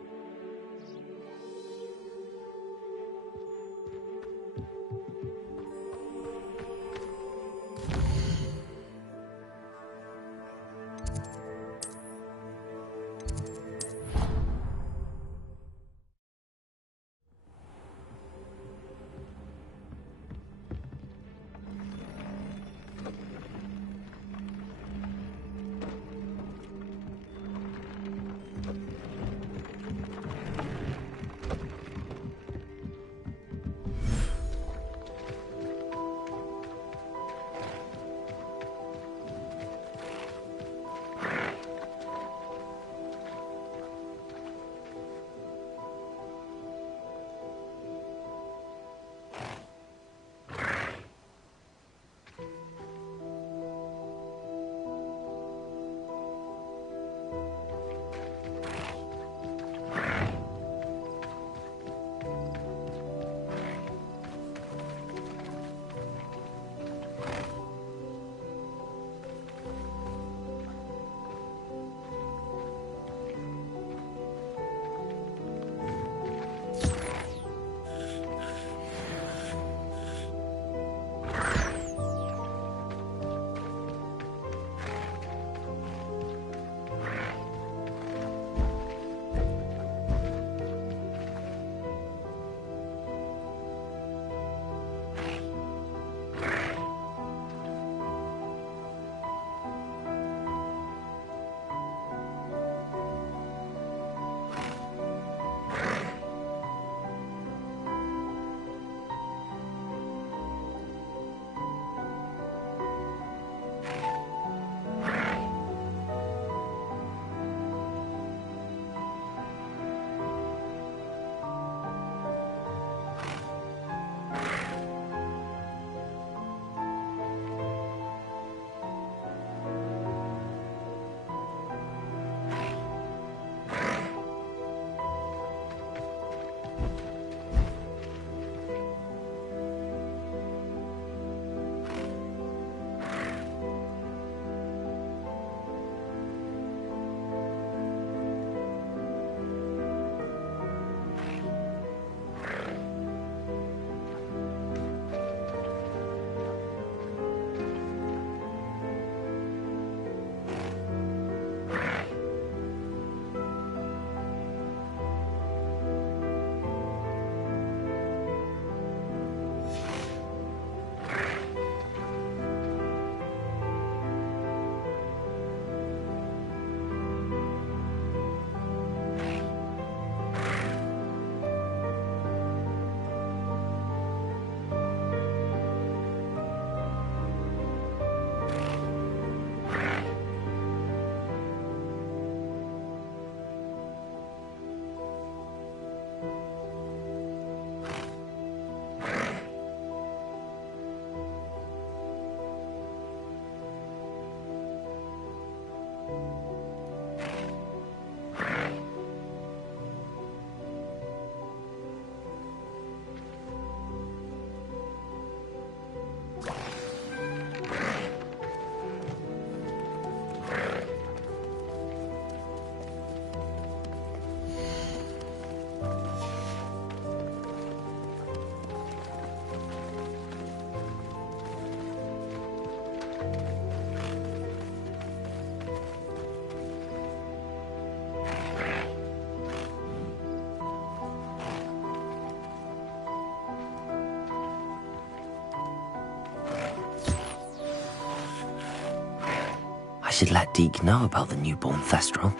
should let Deke know about the newborn Thestral.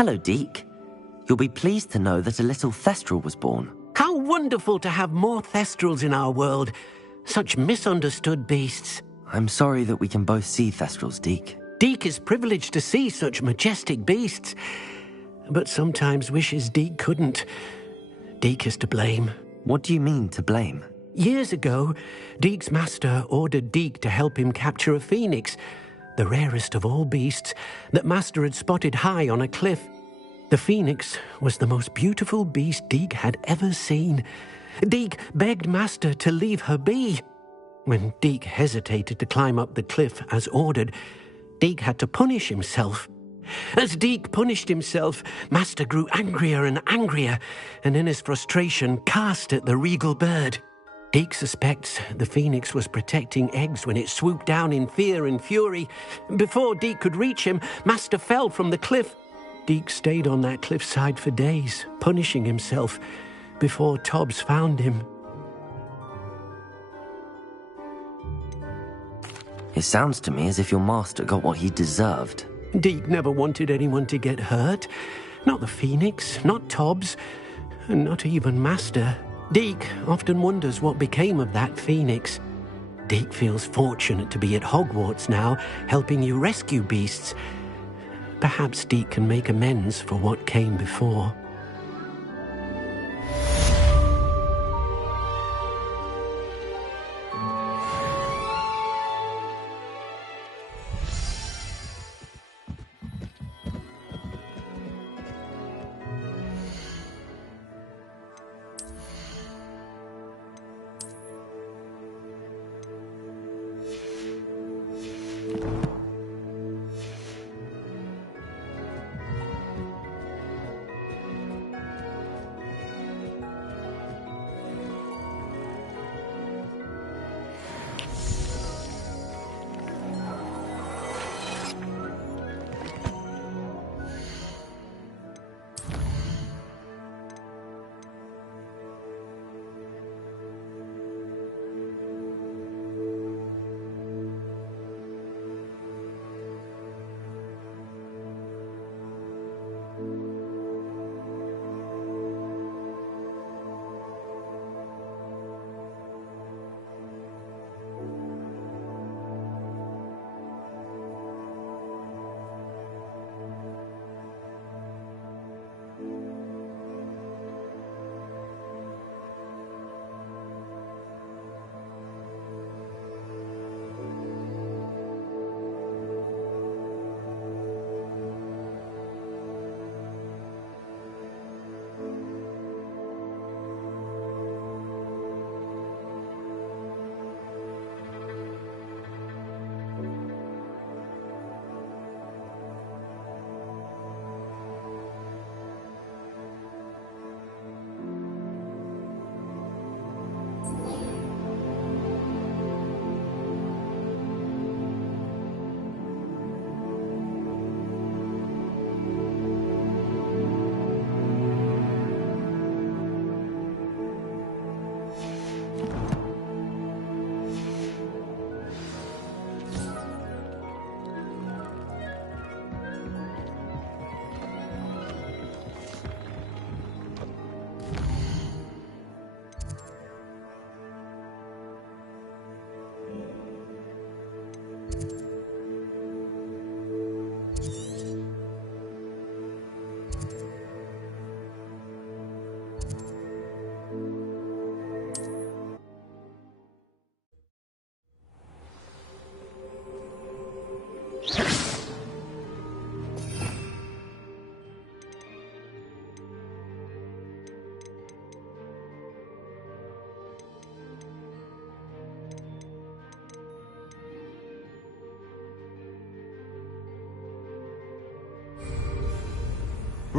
Hello, Deke. You'll be pleased to know that a little Thestral was born. How wonderful to have more Thestrals in our world. Such misunderstood beasts. I'm sorry that we can both see Thestrals, Deke. Deke is privileged to see such majestic beasts, but sometimes wishes Deke couldn't. Deke is to blame. What do you mean, to blame? Years ago, Deke's master ordered Deke to help him capture a phoenix, the rarest of all beasts, that Master had spotted high on a cliff. The phoenix was the most beautiful beast Deke had ever seen. Deke begged Master to leave her be. When Deke hesitated to climb up the cliff as ordered, Deke had to punish himself. As Deke punished himself, Master grew angrier and angrier, and in his frustration cast at the regal bird. Deke suspects the phoenix was protecting eggs when it swooped down in fear and fury. Before Deke could reach him, Master fell from the cliff. Deke stayed on that cliffside for days, punishing himself, before Tobbs found him. It sounds to me as if your master got what he deserved. Deke never wanted anyone to get hurt. Not the phoenix, not Tobbs, and not even Master. Deke often wonders what became of that phoenix. Deke feels fortunate to be at Hogwarts now, helping you rescue beasts. Perhaps Deke can make amends for what came before.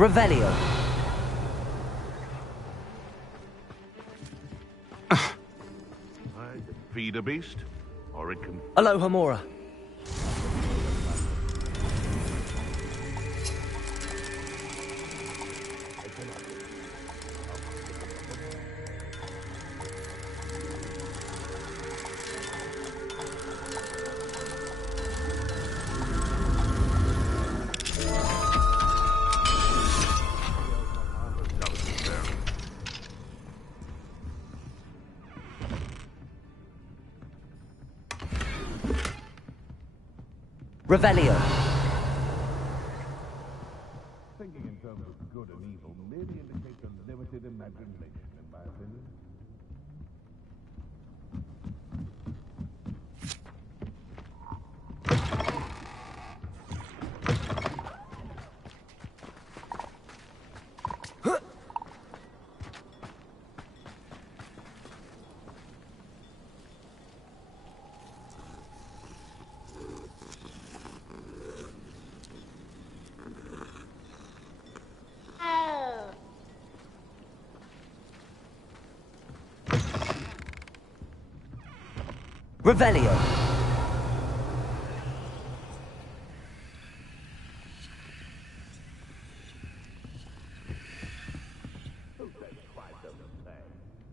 Revelio. Feed a beast, or it can... Aloha Mora. Revelio. Thinking in terms of good and evil merely indicates a limited imagination, in my opinion. Revelio.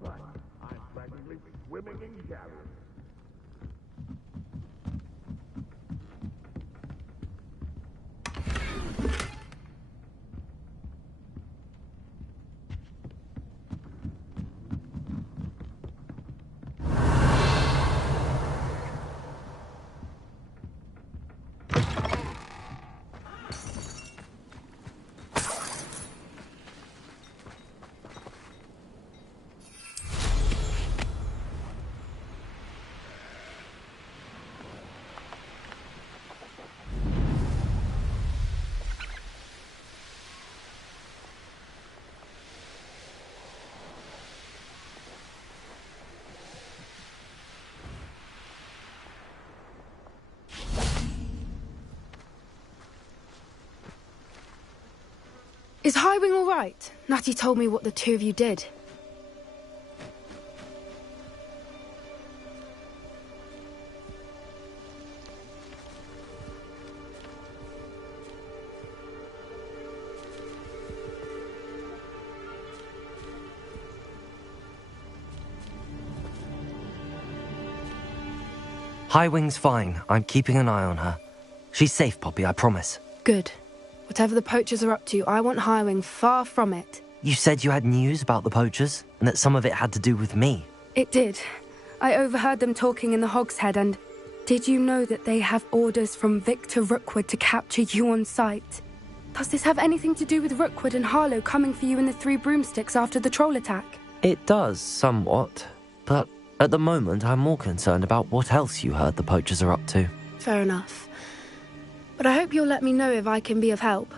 I'm practically swimming in galleries. Is Highwing all right? Natty told me what the two of you did. Highwing's fine. I'm keeping an eye on her. She's safe, Poppy, I promise. Good. Whatever the poachers are up to, I want Highwing far from it. You said you had news about the poachers, and that some of it had to do with me. It did. I overheard them talking in the Hogshead, and did you know that they have orders from Victor Rookwood to capture you on sight? Does this have anything to do with Rookwood and Harlow coming for you in the Three Broomsticks after the troll attack? It does, somewhat. But at the moment, I'm more concerned about what else you heard the poachers are up to. Fair enough. But I hope you'll let me know if I can be of help,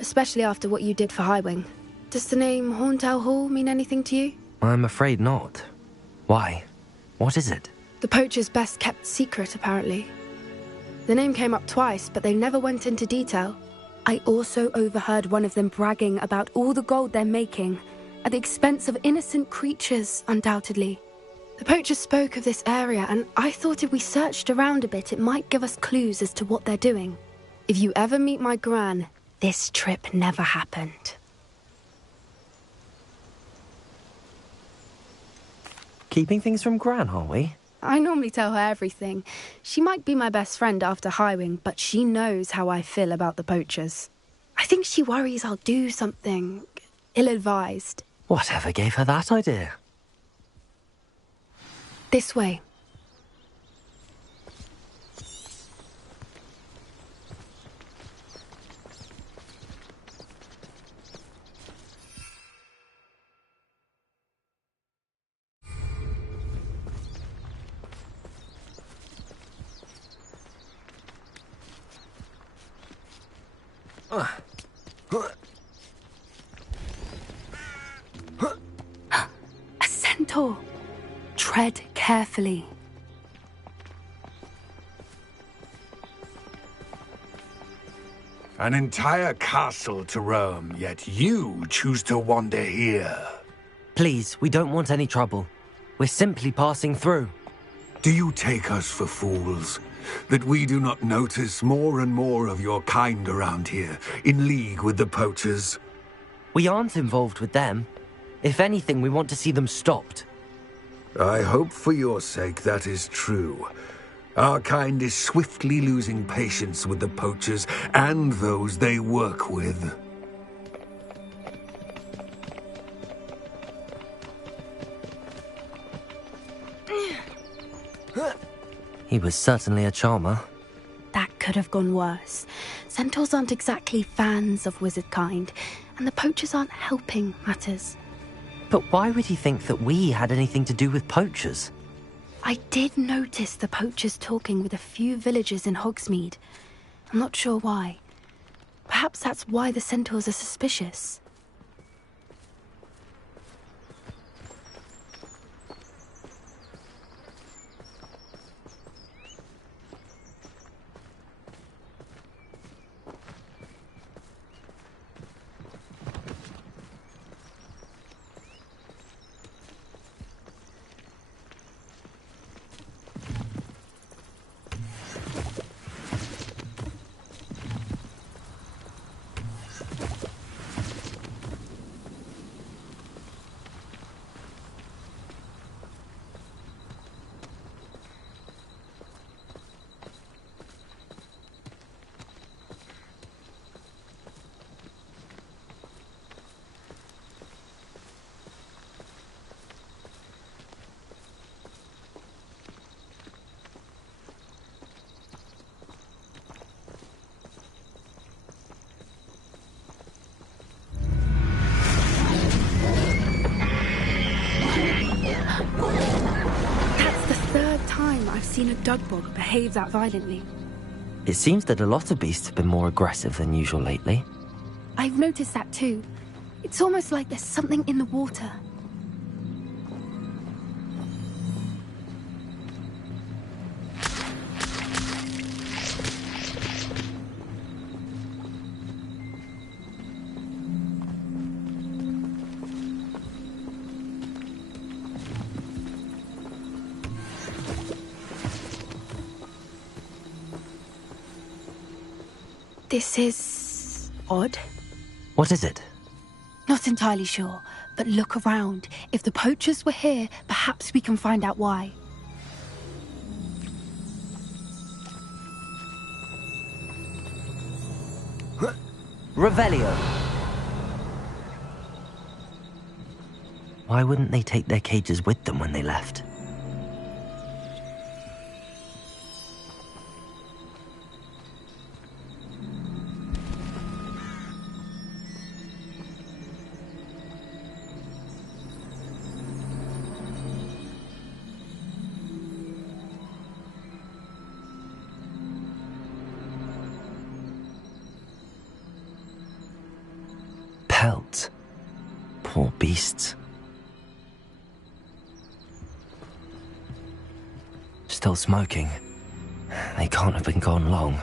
especially after what you did for Highwing. Does the name Hauntel Hall mean anything to you? I'm afraid not. Why? What is it? The poacher's best kept secret, apparently. The name came up twice, but they never went into detail. I also overheard one of them bragging about all the gold they're making, at the expense of innocent creatures, undoubtedly. The poacher spoke of this area, and I thought if we searched around a bit, it might give us clues as to what they're doing. If you ever meet my gran, this trip never happened. Keeping things from Gran, are we? I normally tell her everything. She might be my best friend after Highwing, but she knows how I feel about the poachers. I think she worries I'll do something ill-advised. Whatever gave her that idea? This way. A centaur. Tread carefully. An entire castle to roam, yet you choose to wander here. Please, we don't want any trouble. We're simply passing through. Do you take us for fools? That we do not notice more and more of your kind around here, in league with the poachers? We aren't involved with them. If anything, we want to see them stopped. I hope for your sake that is true. Our kind is swiftly losing patience with the poachers and those they work with. He was certainly a charmer. That could have gone worse. Centaurs aren't exactly fans of wizard kind, and the poachers aren't helping matters. But why would he think that we had anything to do with poachers? I did notice the poachers talking with a few villagers in Hogsmeade. I'm not sure why. Perhaps that's why the centaurs are suspicious. I've seen a dugbog behave that violently. It seems that a lot of beasts have been more aggressive than usual lately. I've noticed that too. It's almost like there's something in the water. This is odd. What is it? Not entirely sure, but look around. If the poachers were here, perhaps we can find out why. Revelio. Why wouldn't they take their cages with them when they left? Pelt. Poor beasts. Still smoking. They can't have been gone long.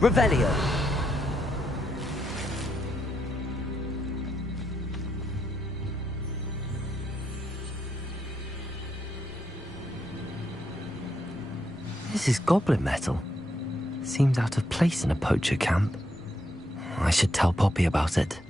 Revelio! This is goblin metal. Seems out of place in a poacher camp. I should tell Poppy about it.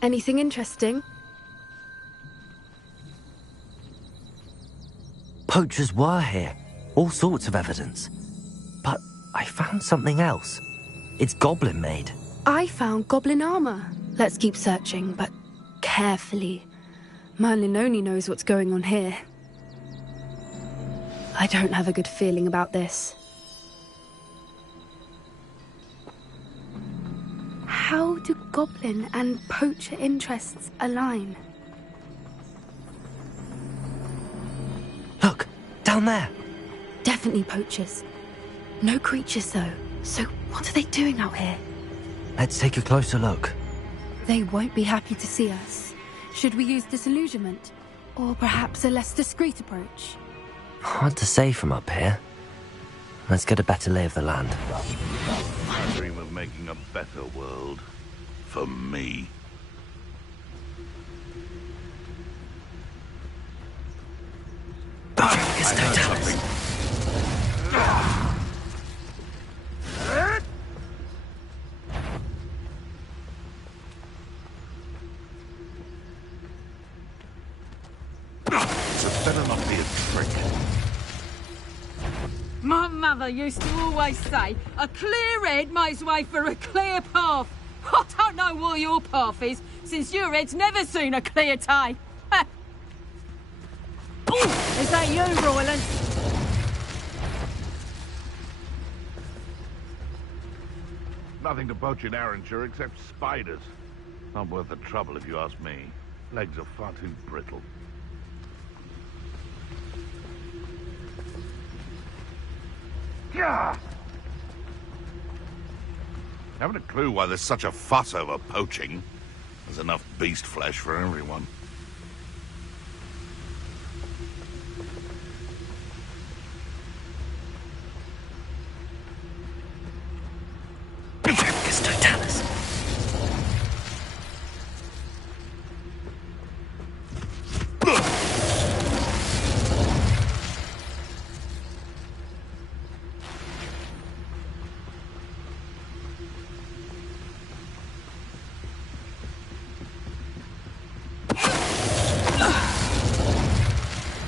Anything interesting? Poachers were here. All sorts of evidence. But I found something else. It's goblin made. I found goblin armor. Let's keep searching, but carefully. Merlin only knows what's going on here. I don't have a good feeling about this. How do goblin and poacher interests align? Look, down there. Definitely poachers. No creatures, though. So what are they doing out here? Let's take a closer look. They won't be happy to see us. Should we use disillusionment? Or perhaps a less discreet approach? Hard to say from up here. Let's get a better lay of the land. I dream of making a better world. For me. Better not be a trick. My mother used to always say, a clear head makes way for a clear path. I don't know what your path is, since your head's never seen a clear day. Is that you, Royland? Nothing to poach in Arranshire except spiders. Not worth the trouble if you ask me. Legs are far too brittle. Gah! Haven't a clue why there's such a fuss over poaching. There's enough beast flesh for everyone.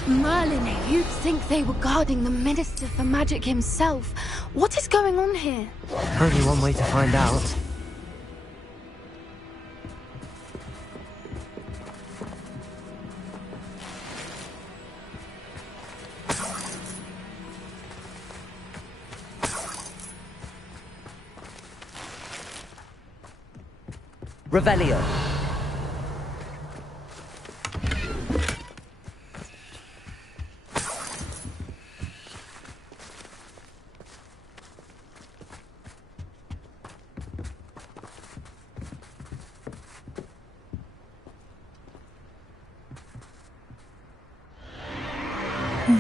Merlin, you'd think they were guarding the Minister for Magic himself. What is going on here? Only one way to find out. Revelio.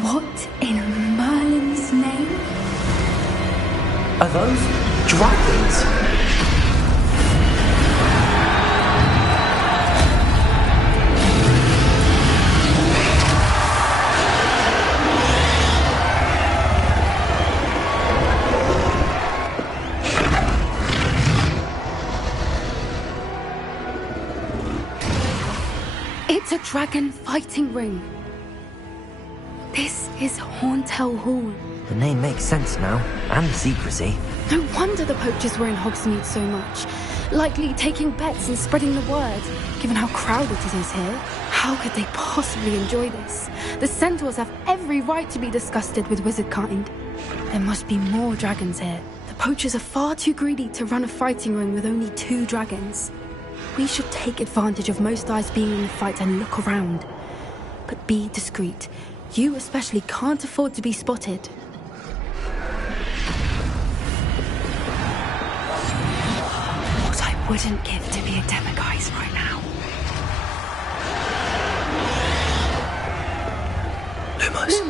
What in Merlin's name? Are those dragons? It's a dragon fighting ring. This is Hauntel Hall. The name makes sense now, and the secrecy. No wonder the poachers were in Hogsmeade so much. Likely taking bets and spreading the word. Given how crowded it is here, how could they possibly enjoy this? The centaurs have every right to be disgusted with wizard kind. There must be more dragons here. The poachers are far too greedy to run a fighting ring with only 2 dragons. We should take advantage of most eyes being in the fight and look around. But be discreet. You especially can't afford to be spotted. What I wouldn't give to be a Demiguise right now. Lumos.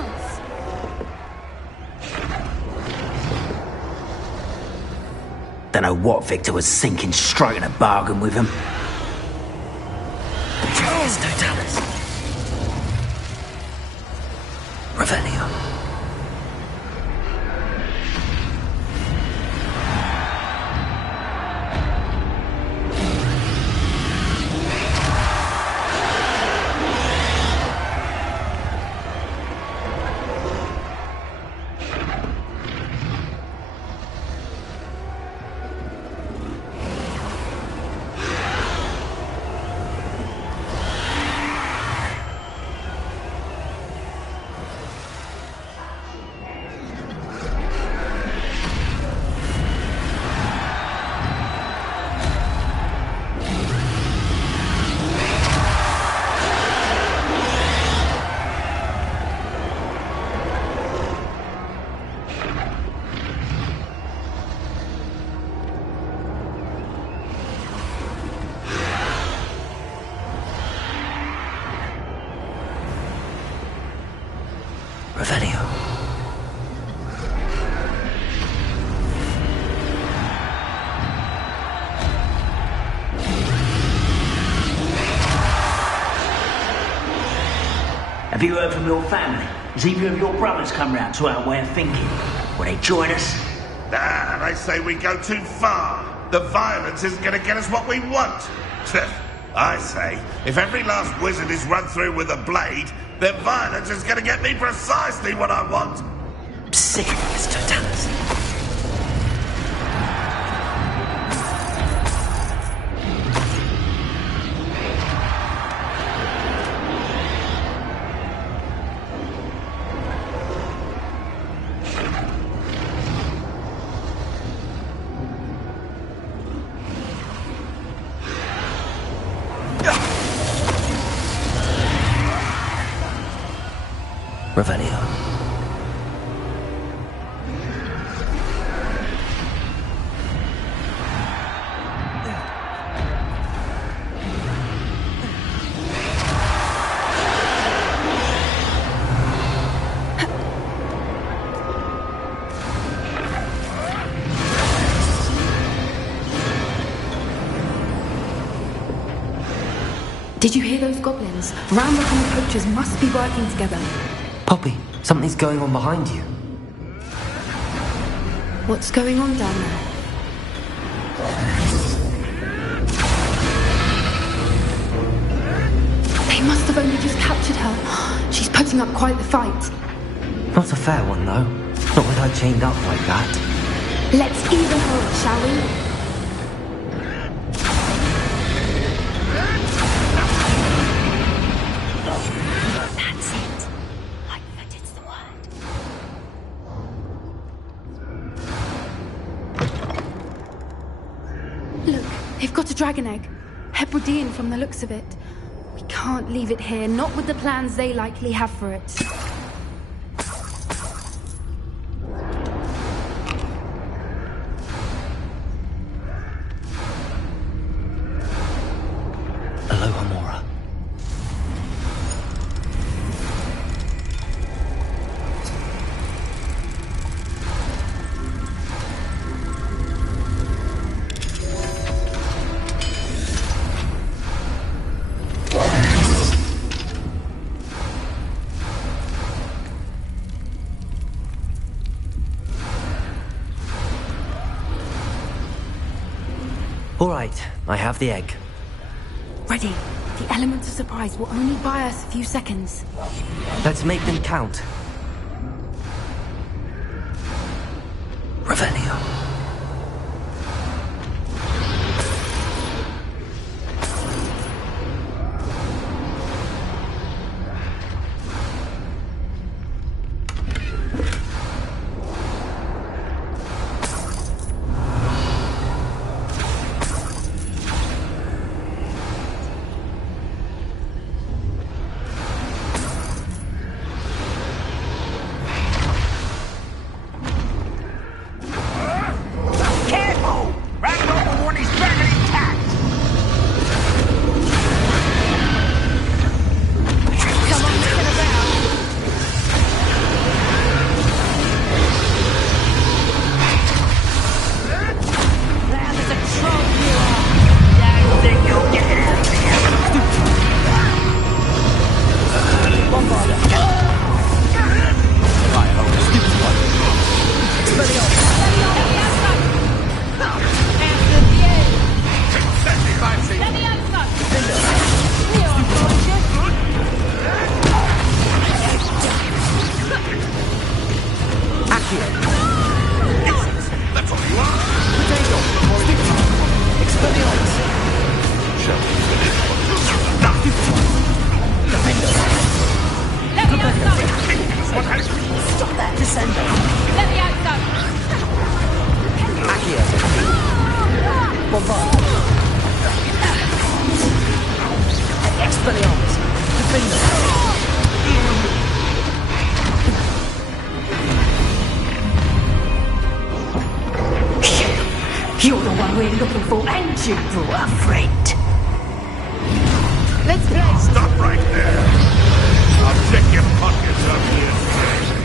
Don't know what Victor was thinking, striking a bargain with him. Dragus Totalis. Revelio. Revelio. Have you heard from your family? Has either of your brothers come round to our way of thinking? Will they join us? Nah, they say we go too far. The violence isn't going to get us what we want. I say, if every last wizard is run through with a blade, then violence is going to get me precisely what I want. I'm sick of this, Totalis. Revelio. Did you hear those goblins? Ramrock and the poachers must be working together. Poppy, something's going on behind you. What's going on down there? They must have only just captured her. She's putting up quite the fight. Not a fair one, though. Not with her chained up like that. Let's even hold, shall we? They've got a dragon egg. Hebridean from the looks of it. We can't leave it here, not with the plans they likely have for it. Aloha, Mora. All right, I have the egg. Ready. The element of surprise will only buy us a few seconds. Let's make them count. Revelio. You're the one we're looking for, and you brought our friend. Let's play. Stop right there. I'll check your pockets up here.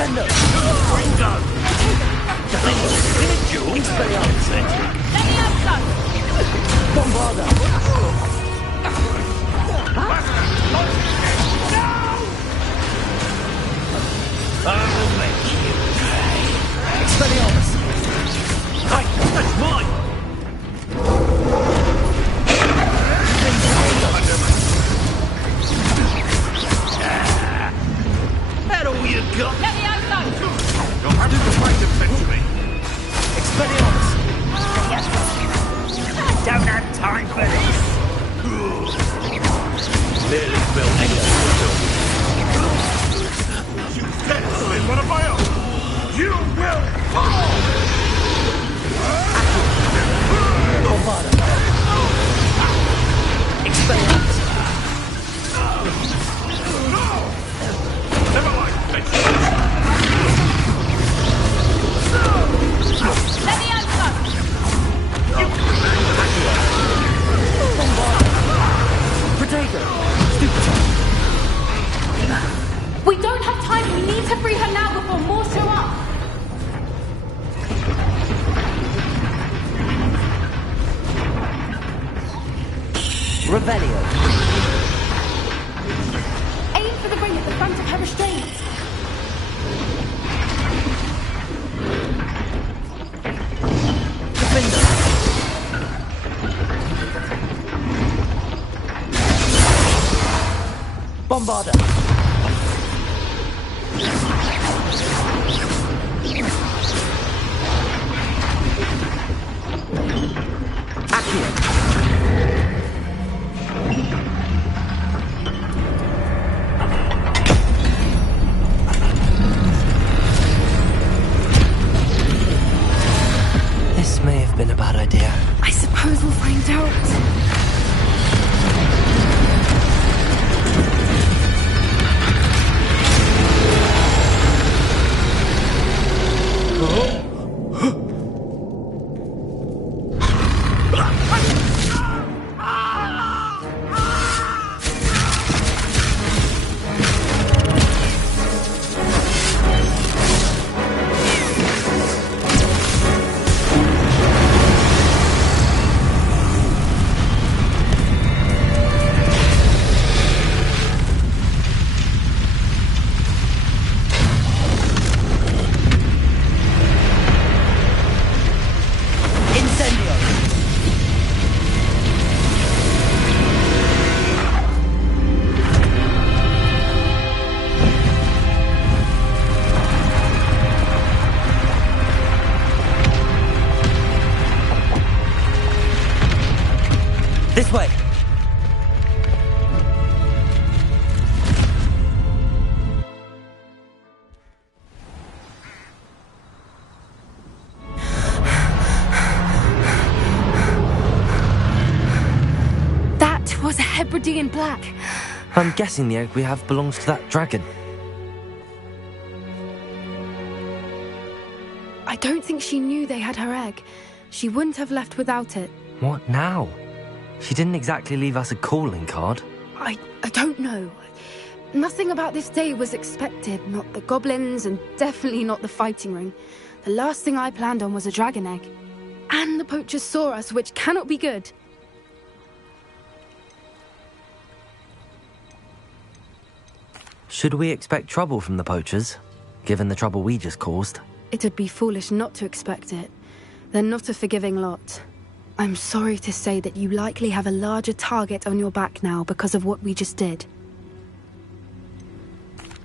Incendio! Ringo! Expelliarmus! Leviosa! Bombarda! I will make you pay! Expelliarmus! Hey, that's mine! That all you got? Leviosa! You'll have to fight eventually. Expelliarmus! Don't have time for this! Nearly built You can't slay one of my own. You will fall! Bombarda! Expelliarmus! No! Never mind. Leviosa! Protego! Stupid! We don't have time. We need to free her now before more show up. Revelio! Aim for the ring at the front of her restraints. Defender! Bombarda! Accio! This may have been a bad idea. I suppose we'll find out. This way! That was a Hebridean black. I'm guessing the egg we have belongs to that dragon. I don't think she knew they had her egg. She wouldn't have left without it. What now? She didn't exactly leave us a calling card. I don't know. Nothing about this day was expected. Not the goblins, and definitely not the fighting ring. The last thing I planned on was a dragon egg. And the poachers saw us, which cannot be good. Should we expect trouble from the poachers, given the trouble we just caused? It'd be foolish not to expect it. They're not a forgiving lot. I'm sorry to say that you likely have a larger target on your back now because of what we just did.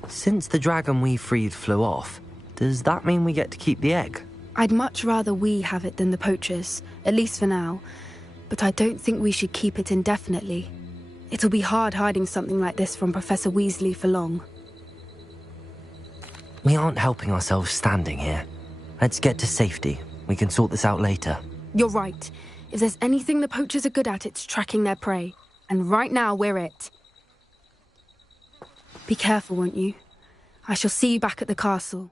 Since the dragon we freed flew off, does that mean we get to keep the egg? I'd much rather we have it than the poachers, at least for now. But I don't think we should keep it indefinitely. It'll be hard hiding something like this from Professor Weasley for long. We aren't helping ourselves standing here. Let's get to safety. We can sort this out later. You're right. If there's anything the poachers are good at, it's tracking their prey. And right now, we're it. Be careful, won't you? I shall see you back at the castle.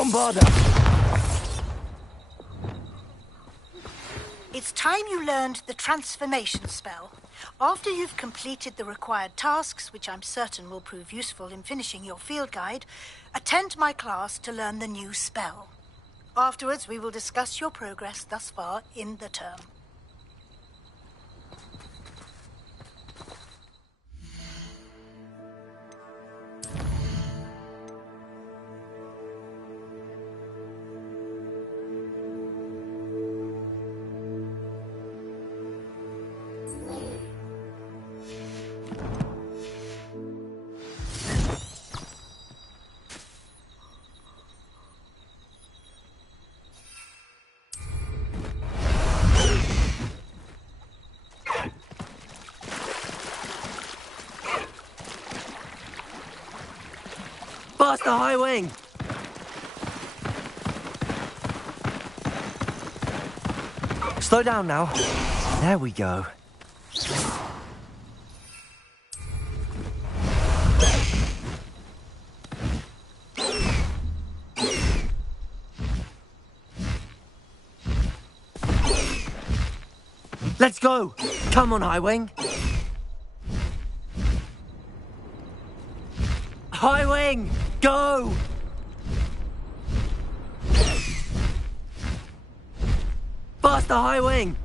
Bombarda! It's time you learned the transformation spell. After you've completed the required tasks, which I'm certain will prove useful in finishing your field guide, attend my class to learn the new spell. Afterwards, we will discuss your progress thus far in the term. Past the high wing! Slow down now. There we go. Let's go! Come on, high wing! High wing! Go! Faster, high wing!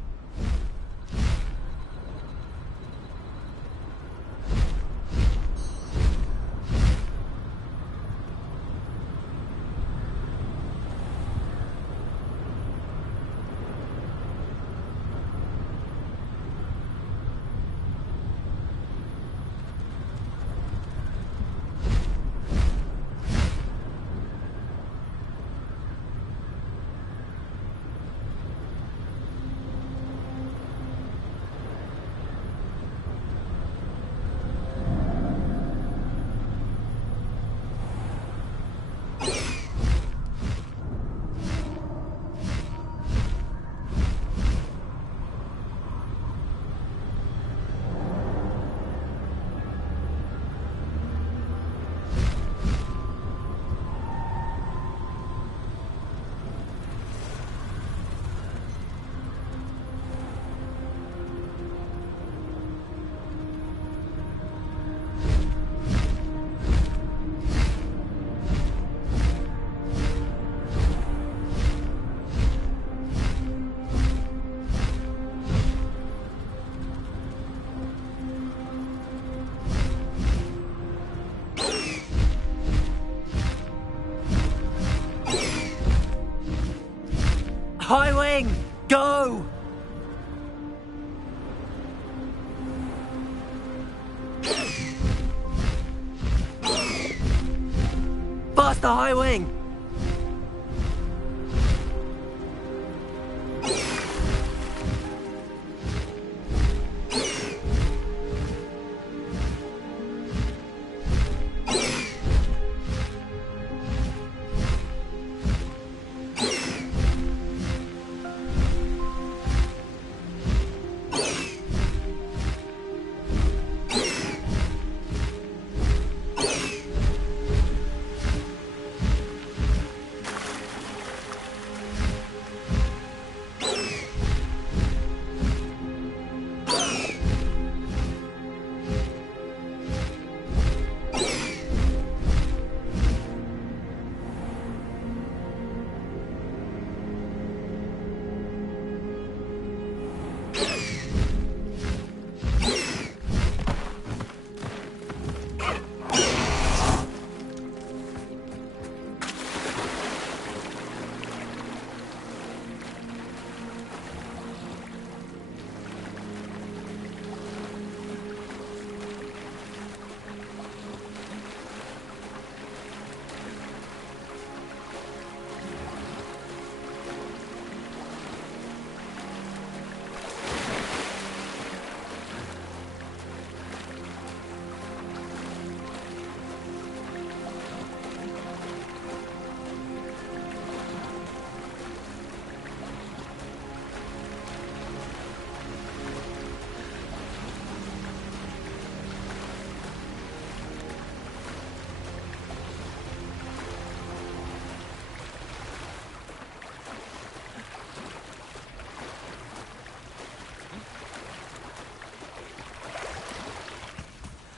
High wing, go! Faster, high wing!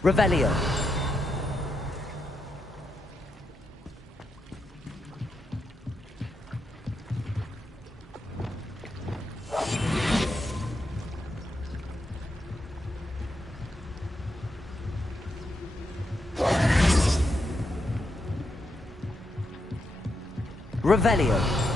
Revelio. Revelio.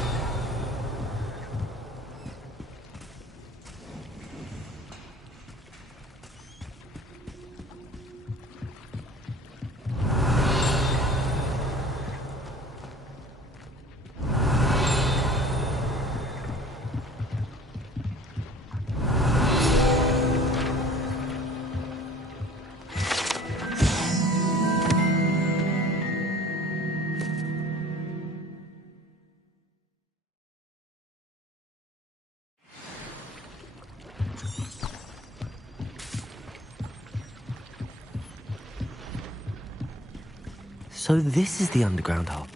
So this is the underground hub.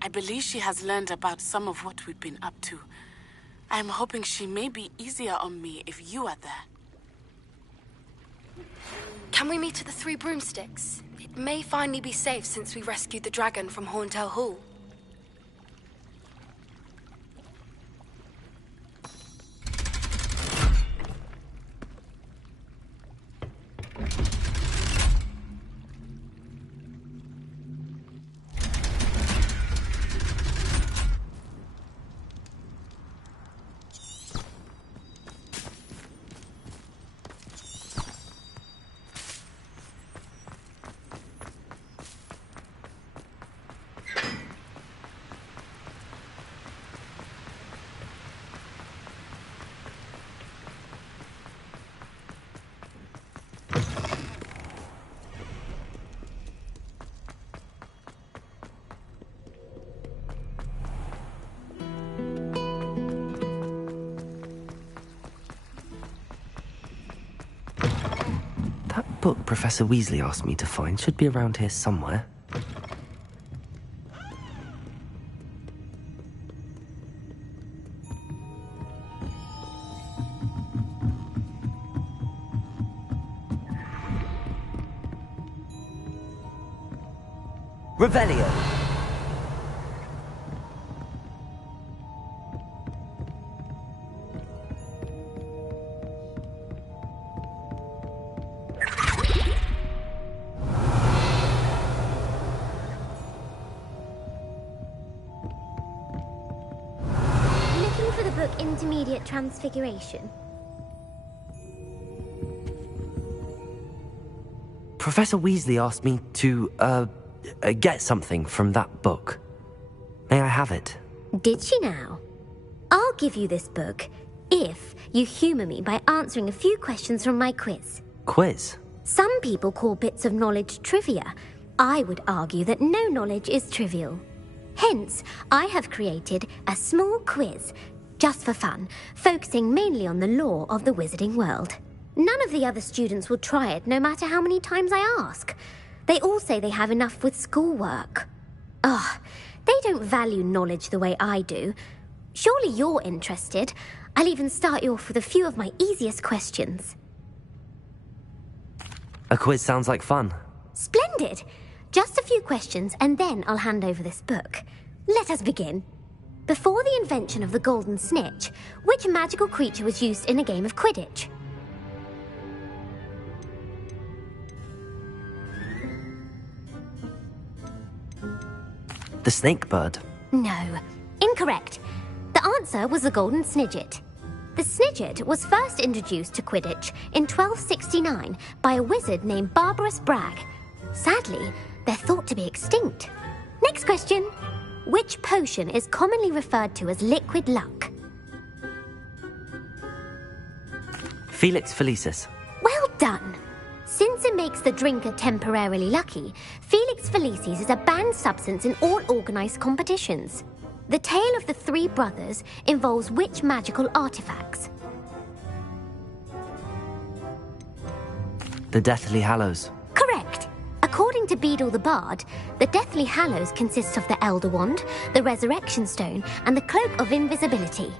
I believe she has learned about some of what we've been up to. I am hoping she may be easier on me if you are there. Can we meet at the Three Broomsticks? It may finally be safe since we rescued the dragon from Horntail Hall. That book Professor Weasley asked me to find should be around here somewhere. Revelio. Looking for the book Intermediate Transfiguration. Professor Weasley asked me to, get something from that book. May I have it? Did she now? I'll give you this book if you humour me by answering a few questions from my quiz. Quiz? Some people call bits of knowledge trivia. I would argue that no knowledge is trivial. Hence, I have created a small quiz, just for fun, focusing mainly on the lore of the wizarding world. None of the other students will try it, no matter how many times I ask. They all say they have enough with schoolwork. Ugh, they don't value knowledge the way I do. Surely you're interested. I'll even start you off with a few of my easiest questions. A quiz sounds like fun. Splendid! Just a few questions, and then I'll hand over this book. Let us begin. Before the invention of the golden snitch, which magical creature was used in a game of Quidditch? The snake bird. No, incorrect. The answer was the golden snidget. The snidget was first introduced to Quidditch in 1269 by a wizard named Barbarous Bragg. Sadly, they're thought to be extinct. Next question. Which potion is commonly referred to as liquid luck? Felix Felicis. Well done. Since it makes the drinker temporarily lucky, Felix Felicis is a banned substance in all organised competitions. The tale of the three brothers involves which magical artifacts? The Deathly Hallows. Correct. According to Beedle the Bard, the Deathly Hallows consists of the Elder Wand, the Resurrection Stone, and the Cloak of Invisibility.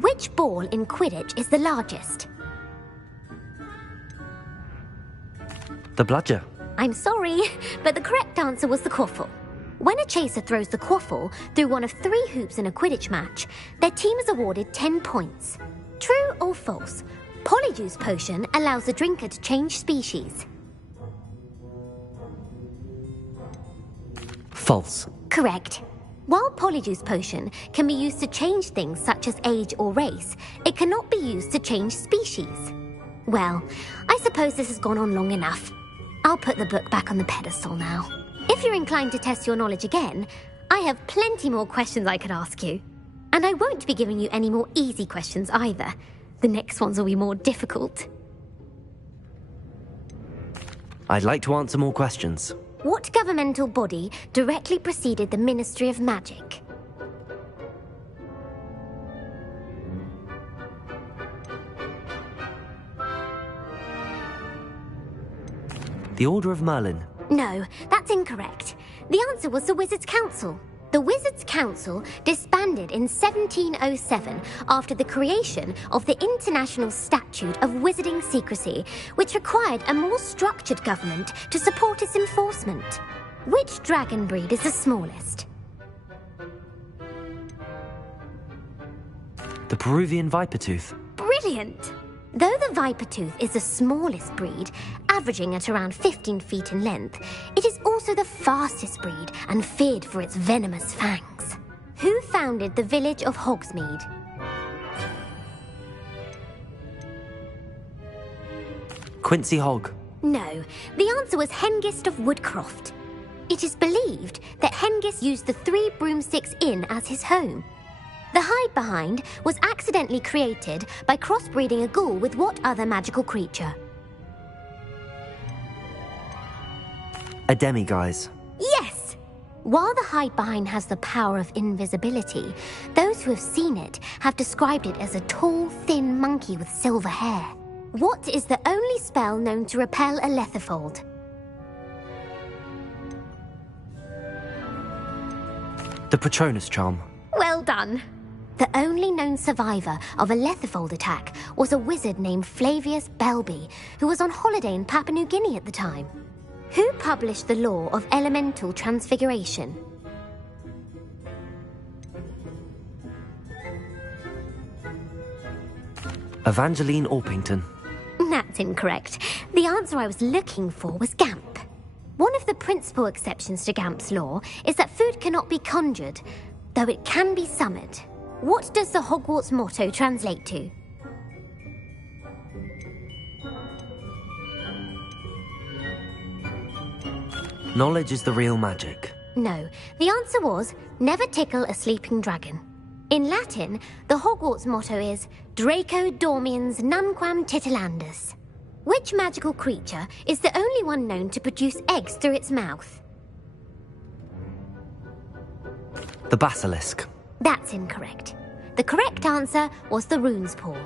Which ball in Quidditch is the largest? The bludger. I'm sorry, but the correct answer was the quaffle. When a chaser throws the quaffle through one of 3 hoops in a Quidditch match, their team is awarded 10 points. True or false? Polyjuice Potion allows the drinker to change species. False. Correct. While Polyjuice Potion can be used to change things such as age or race, it cannot be used to change species. Well, I suppose this has gone on long enough. I'll put the book back on the pedestal now. If you're inclined to test your knowledge again, I have plenty more questions I could ask you. And I won't be giving you any more easy questions either. The next ones will be more difficult. I'd like to answer more questions. What governmental body directly preceded the Ministry of Magic? The Order of Merlin. No, that's incorrect. The answer was the Wizards' Council. The Wizards' Council disbanded in 1707 after the creation of the International Statute of Wizarding Secrecy, which required a more structured government to support its enforcement. Which dragon breed is the smallest? The Peruvian Vipertooth. Brilliant! Though the Vipertooth is the smallest breed, averaging at around 15 feet in length, it is also the fastest breed and feared for its venomous fangs. Who founded the village of Hogsmeade? Quincy Hogg. No, the answer was Hengist of Woodcroft. It is believed that Hengist used the 3 Broomsticks Inn as his home. The hide-behind was accidentally created by crossbreeding a ghoul with what other magical creature? A demiguise. Yes! While the hide-behind has the power of invisibility, those who have seen it have described it as a tall, thin monkey with silver hair. What is the only spell known to repel a letherfold? The Patronus Charm. Well done. The only known survivor of a letherfold attack was a wizard named Flavius Belby, who was on holiday in Papua New Guinea at the time. Who published the law of elemental transfiguration? Evangeline Orpington. That's incorrect. The answer I was looking for was Gamp. One of the principal exceptions to Gamp's law is that food cannot be conjured, though it can be summoned. What does the Hogwarts motto translate to? Knowledge is the real magic. No, the answer was, never tickle a sleeping dragon. In Latin, the Hogwarts motto is Draco Dormiens Nunquam Titilandus. Which magical creature is the only one known to produce eggs through its mouth? The Basilisk. That's incorrect. The correct answer was the Rune's Paw.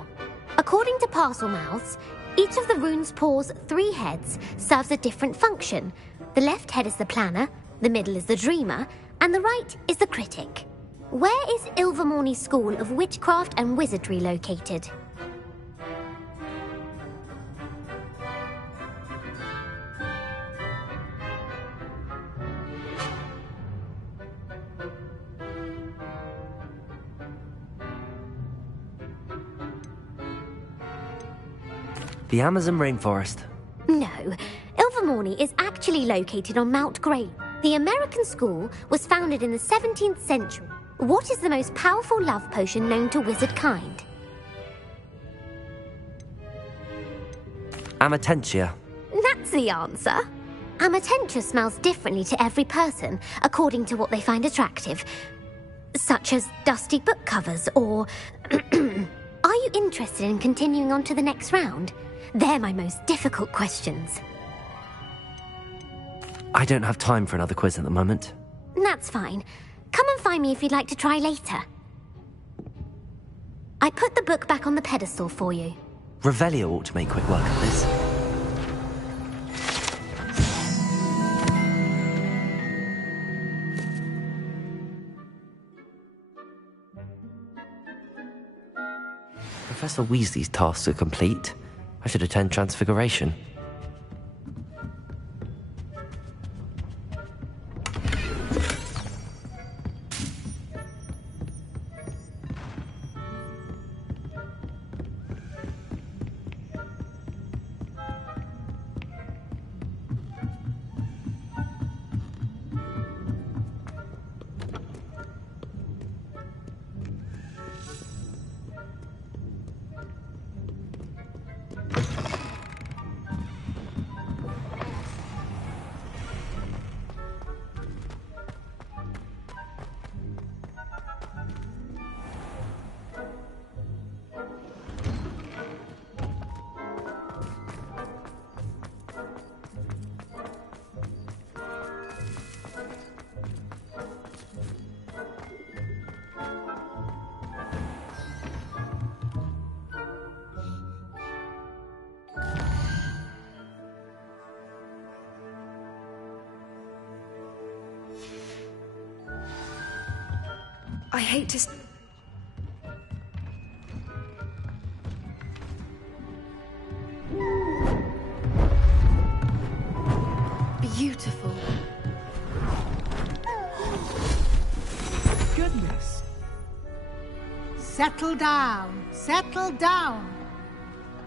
According to Parselmouths, each of the Rune's Paw's 3 heads serves a different function. The left head is the planner, the middle is the dreamer, and the right is the critic. Where is Ilvermorny School of Witchcraft and Wizardry located? The Amazon rainforest. No, Ilvermorny is actually located on Mount Grey. The American school was founded in the 17th century. What is the most powerful love potion known to wizard kind? Amatentia. That's the answer. Amatentia smells differently to every person, according to what they find attractive. Such as dusty book covers, or... Are you interested in continuing on to the next round? They're my most difficult questions. I don't have time for another quiz at the moment. That's fine. Come and find me if you'd like to try later. I put the book back on the pedestal for you. Revelio ought to make quick work of this. Professor Weasley's tasks are complete. I should attend Transfiguration. I hate to... Beautiful. Goodness. Settle down. Settle down.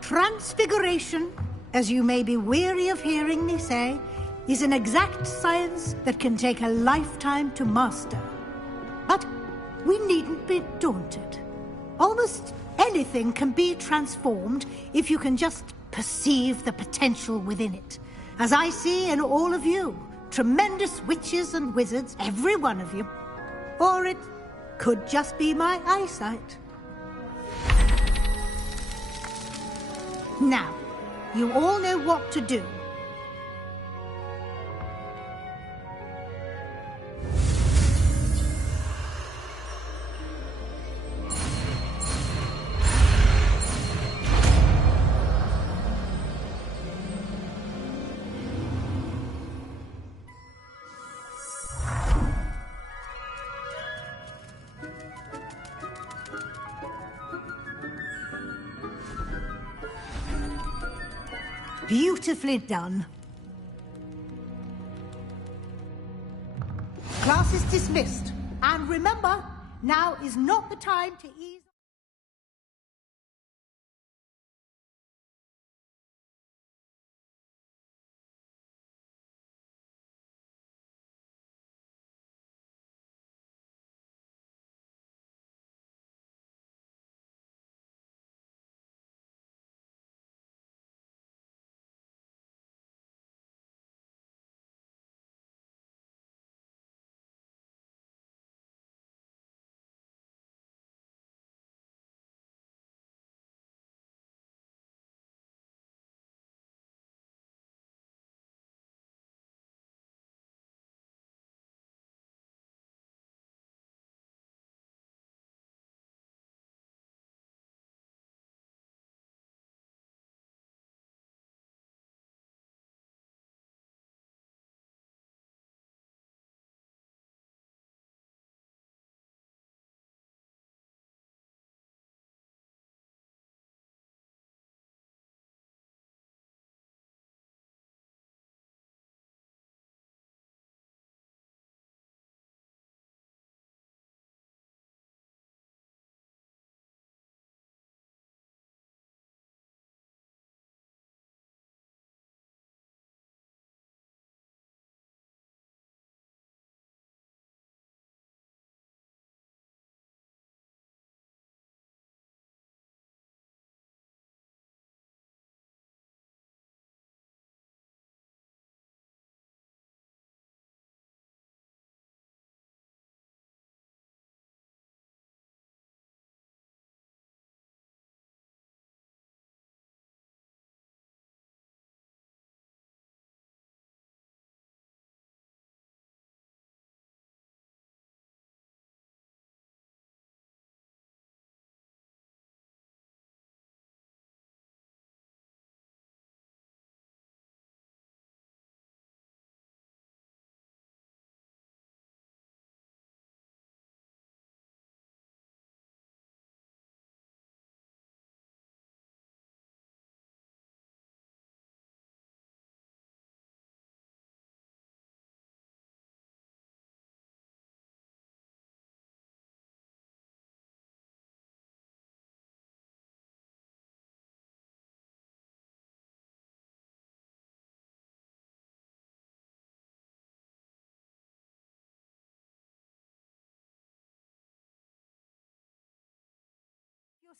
Transfiguration, as you may be weary of hearing me say, is an exact science that can take a lifetime to master. But we needn't be daunted. Almost anything can be transformed if you can just perceive the potential within it. As I see in all of you, tremendous witches and wizards, every one of you. Or it could just be my eyesight. Now, you all know what to do. Beautifully done. Class is dismissed. And remember, now is not the time to ease...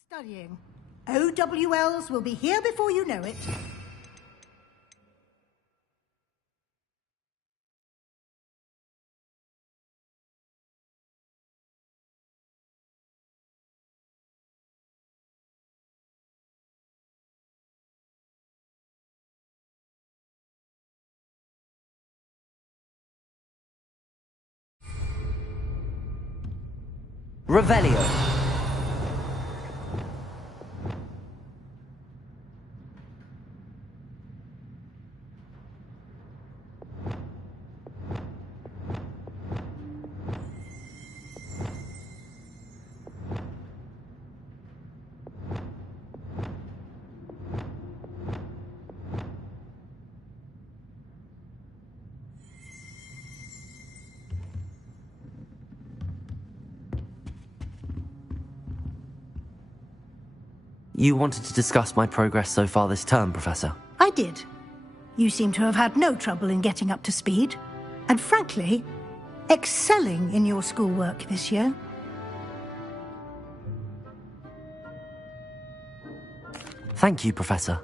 Studying. OWLs will be here before you know it. Revelio. You wanted to discuss my progress so far this term, Professor? I did. You seem to have had no trouble in getting up to speed. And frankly, excelling in your schoolwork this year. Thank you, Professor.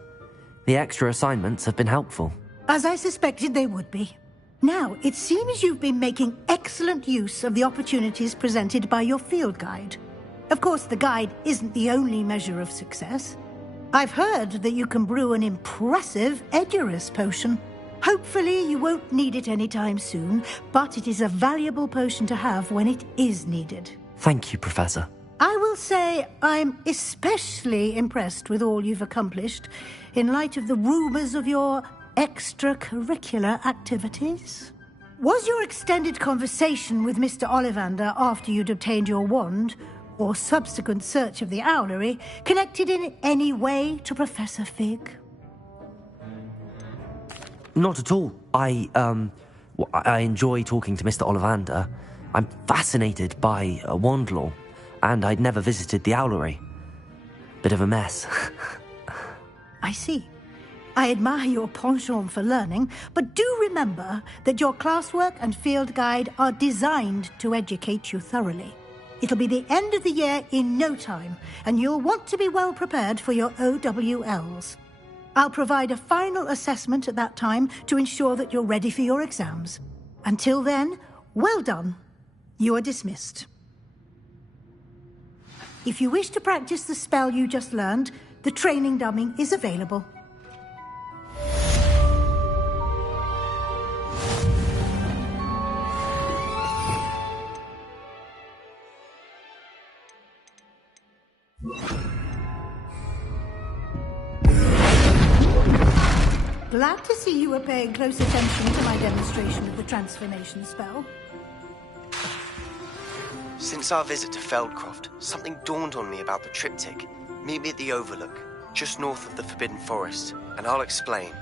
The extra assignments have been helpful. As I suspected they would be. Now, it seems you've been making excellent use of the opportunities presented by your field guide. Of course, the guide isn't the only measure of success. I've heard that you can brew an impressive Edurus potion. Hopefully, you won't need it anytime soon, but it is a valuable potion to have when it is needed. Thank you, Professor. I will say I'm especially impressed with all you've accomplished in light of the rumors of your extracurricular activities. Was your extended conversation with Mr. Ollivander after you'd obtained your wand, or subsequent search of the owlery, connected in any way to Professor Fig? Not at all. I enjoy talking to Mr. Ollivander. I'm fascinated by wand lore, and I'd never visited the owlery. Bit of a mess. I see. I admire your penchant for learning, but do remember that your classwork and field guide are designed to educate you thoroughly. It'll be the end of the year in no time, and you'll want to be well prepared for your OWLs. I'll provide a final assessment at that time to ensure that you're ready for your exams. Until then, well done. You are dismissed. If you wish to practice the spell you just learned, the training dummy is available. Glad to see you were paying close attention to my demonstration of the transformation spell. Since our visit to Feldcroft, something dawned on me about the triptych. Meet me at the Overlook, just north of the Forbidden Forest, and I'll explain.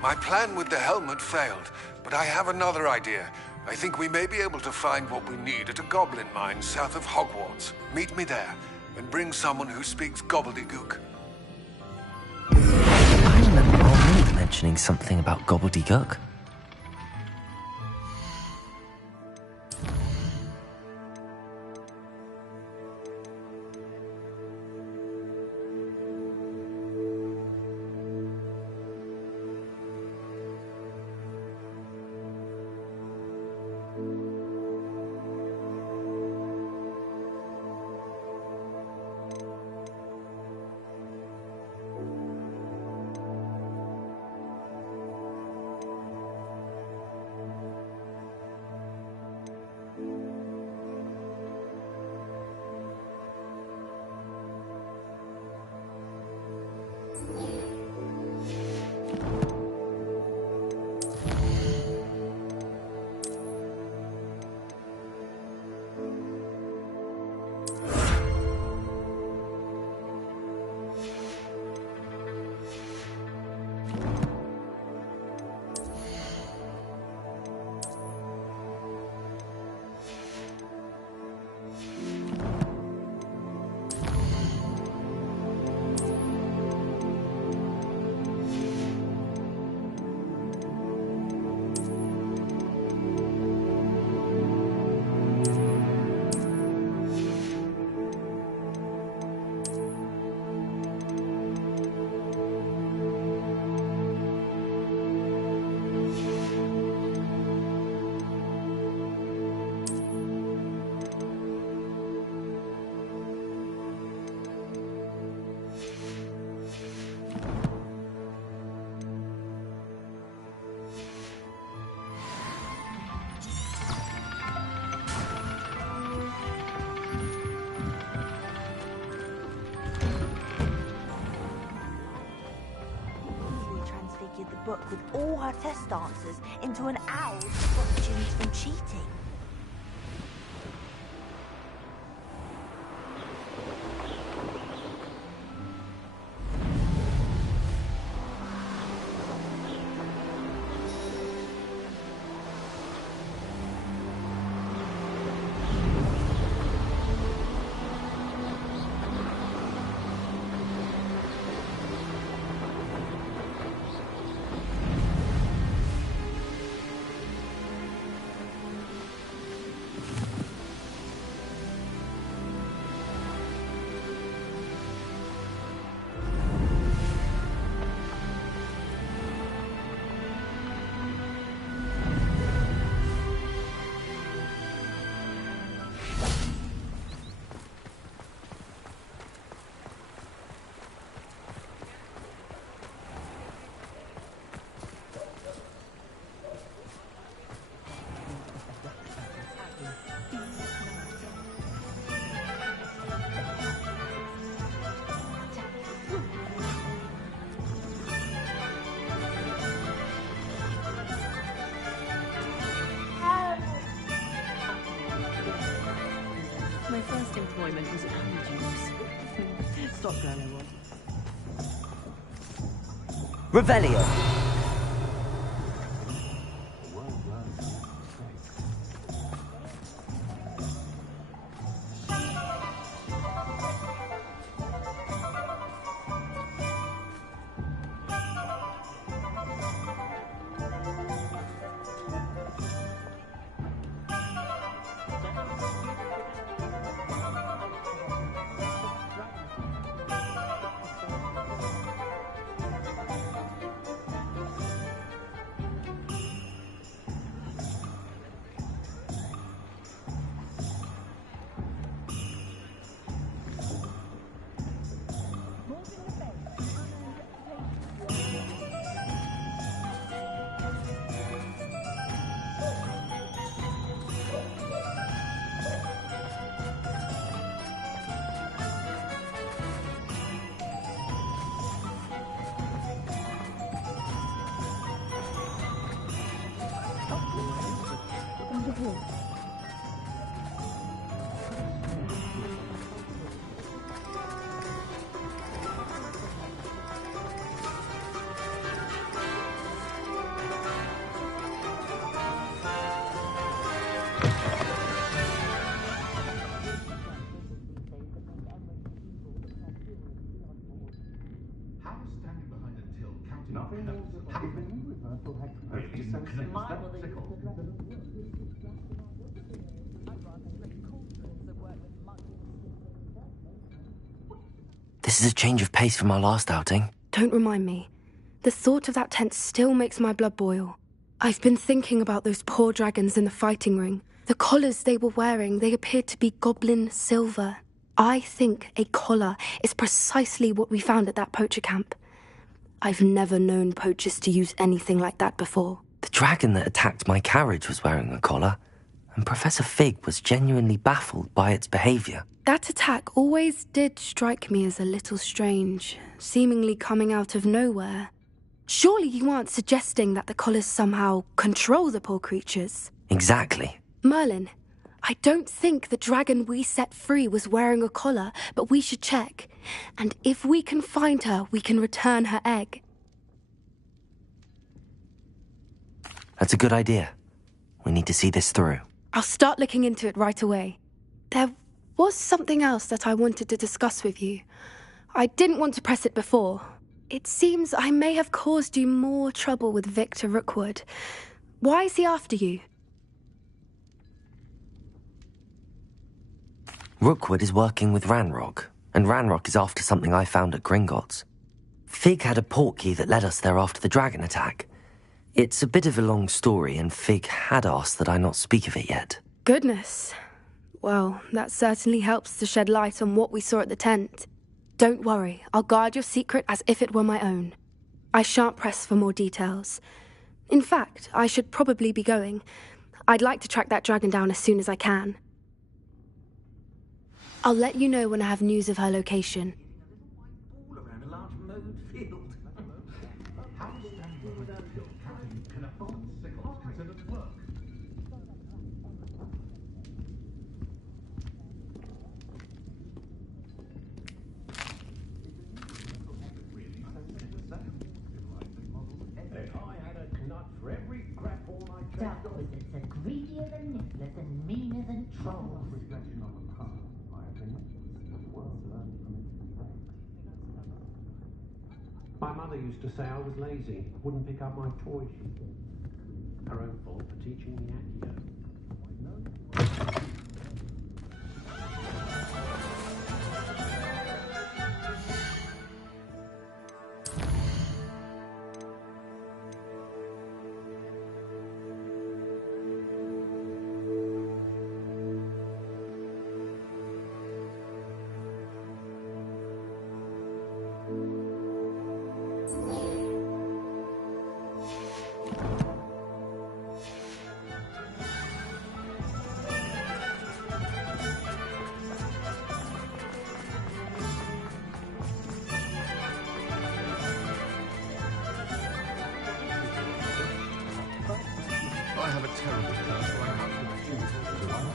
My plan with the helmet failed, but I have another idea. I think we may be able to find what we need at a goblin mine south of Hogwarts. Meet me there, and bring someone who speaks gobbledygook. I remember Armand mentioning something about gobbledygook. The book with all her test answers into an owl to stop students from cheating. stock girl I was. Revelio. This is a change of pace from our last outing. Don't remind me. The thought of that tent still makes my blood boil. I've been thinking about those poor dragons in the fighting ring. The collars they were wearing, they appeared to be goblin silver. I think a collar is precisely what we found at that poacher camp. I've never known poachers to use anything like that before. The dragon that attacked my carriage was wearing a collar, and Professor Fig was genuinely baffled by its behavior. That attack always did strike me as a little strange, seemingly coming out of nowhere. Surely you aren't suggesting that the collars somehow control the poor creatures? Exactly. Merlin, I don't think the dragon we set free was wearing a collar, but we should check. And if we can find her, we can return her egg. That's a good idea. We need to see this through. I'll start looking into it right away. There was something else that I wanted to discuss with you. I didn't want to press it before. It seems I may have caused you more trouble with Victor Rookwood. Why is he after you? Rookwood is working with Ranrock, and Ranrock is after something I found at Gringotts. Fig had a portkey that led us there after the dragon attack. It's a bit of a long story, and Fig had asked that I not speak of it yet. Goodness. Well, that certainly helps to shed light on what we saw at the tent. Don't worry, I'll guard your secret as if it were my own. I shan't press for more details. In fact, I should probably be going. I'd like to track that dragon down as soon as I can. I'll let you know when I have news of her location. Dark wizards are greedier than nifflers and meaner than trolls. My mother used to say I was lazy, wouldn't pick up my toys. Her own fault for teaching me Accio. I have a terrible curse where I have to shoot.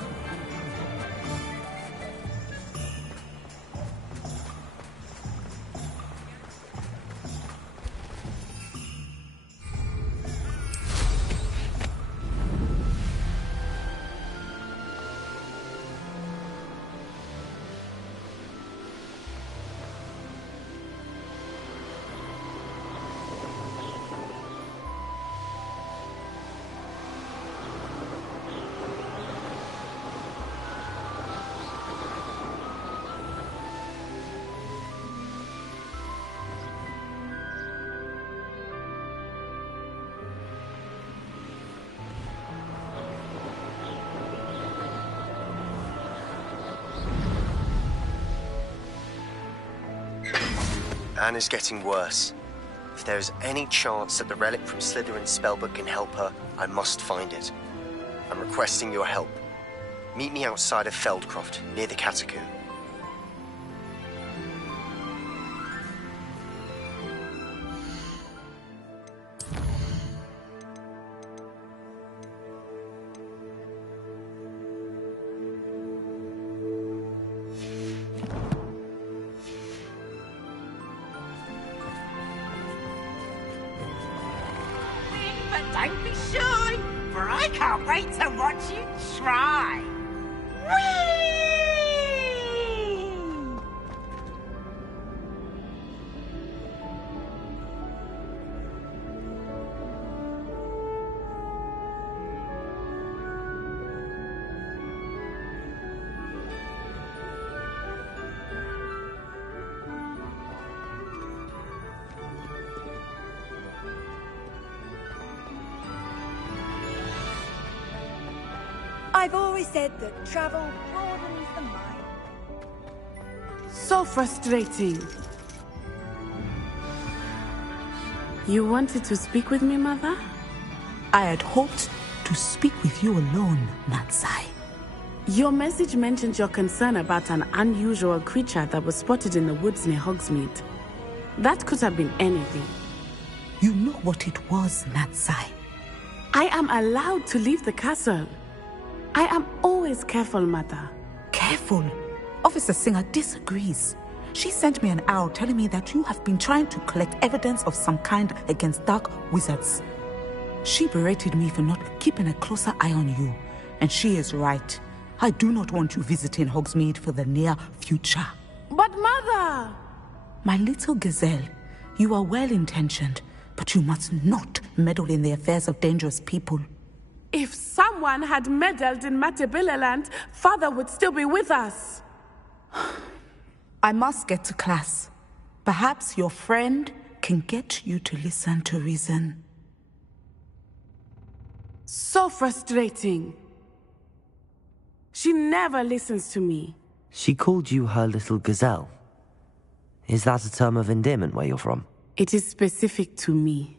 Anne is getting worse. If there is any chance that the relic from Slytherin's spellbook can help her, I must find it. I'm requesting your help. Meet me outside of Feldcroft, near the catacomb. But don't be shy, for I can't wait to watch you try. Whee! I've always said that travel broadens the mind. So frustrating. You wanted to speak with me, Mother? I had hoped to speak with you alone, Natsai. Your message mentioned your concern about an unusual creature that was spotted in the woods near Hogsmeade. That could have been anything. You know what it was, Natsai. I am allowed to leave the castle. I am always careful, Mother. Careful? Officer Singer disagrees. She sent me an owl telling me that you have been trying to collect evidence of some kind against dark wizards. She berated me for not keeping a closer eye on you, and she is right. I do not want you visiting Hogsmeade for the near future. But Mother! My little gazelle, you are well-intentioned, but you must not meddle in the affairs of dangerous people. If someone had meddled in Matabeleland, Father would still be with us. I must get to class. Perhaps your friend can get you to listen to reason. So frustrating. She never listens to me. She called you her little gazelle. Is that a term of endearment where you're from? It is specific to me.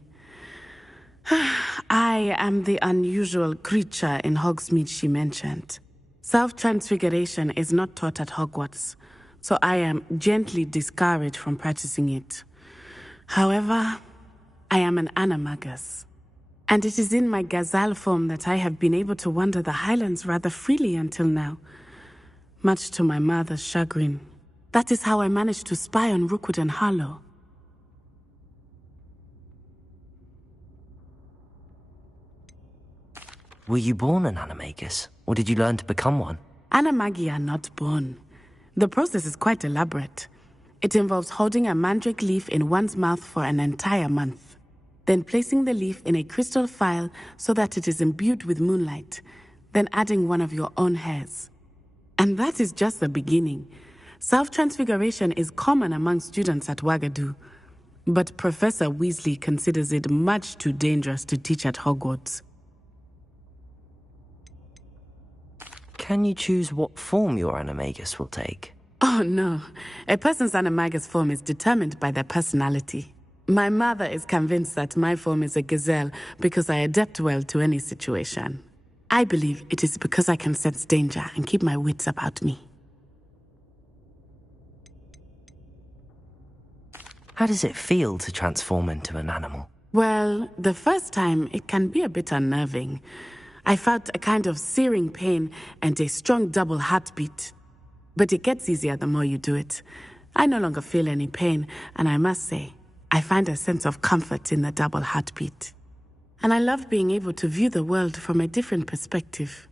I am the unusual creature in Hogsmeade she mentioned. Self-transfiguration is not taught at Hogwarts, so I am gently discouraged from practicing it. However, I am an animagus, and it is in my gazelle form that I have been able to wander the Highlands rather freely until now, much to my mother's chagrin. That is how I managed to spy on Rookwood and Harlow. Were you born an animagus, or did you learn to become one? Animagi are not born. The process is quite elaborate. It involves holding a mandrake leaf in one's mouth for an entire month, then placing the leaf in a crystal phial so that it is imbued with moonlight, then adding one of your own hairs. And that is just the beginning. Self-transfiguration is common among students at Wagadu, but Professor Weasley considers it much too dangerous to teach at Hogwarts. Can you choose what form your animagus will take? Oh no, a person's animagus form is determined by their personality. My mother is convinced that my form is a gazelle because I adapt well to any situation. I believe it is because I can sense danger and keep my wits about me. How does it feel to transform into an animal? Well, the first time it can be a bit unnerving. I felt a kind of searing pain and a strong double heartbeat. But it gets easier the more you do it. I no longer feel any pain, and I must say, I find a sense of comfort in the double heartbeat. And I love being able to view the world from a different perspective.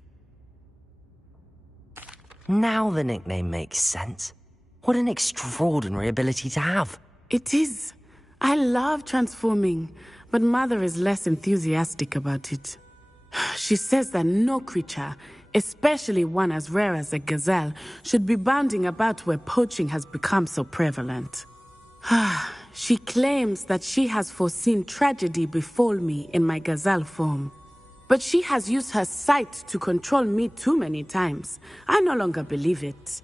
Now the nickname makes sense. What an extraordinary ability to have. It is. I love transforming, but Mother is less enthusiastic about it. She says that no creature, especially one as rare as a gazelle, should be bounding about where poaching has become so prevalent. She claims that she has foreseen tragedy befall me in my gazelle form. But she has used her sight to control me too many times. I no longer believe it.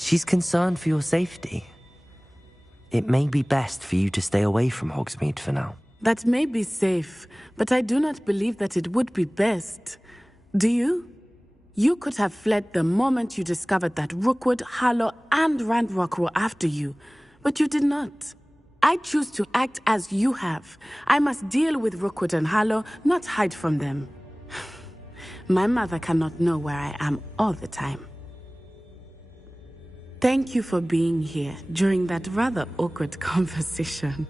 She's concerned for your safety. It may be best for you to stay away from Hogsmeade for now. That may be safe, but I do not believe that it would be best. Do you? You could have fled the moment you discovered that Rookwood, Harlow, and Ranrock were after you, but you did not. I choose to act as you have. I must deal with Rookwood and Harlow, not hide from them. My mother cannot know where I am all the time. Thank you for being here during that rather awkward conversation.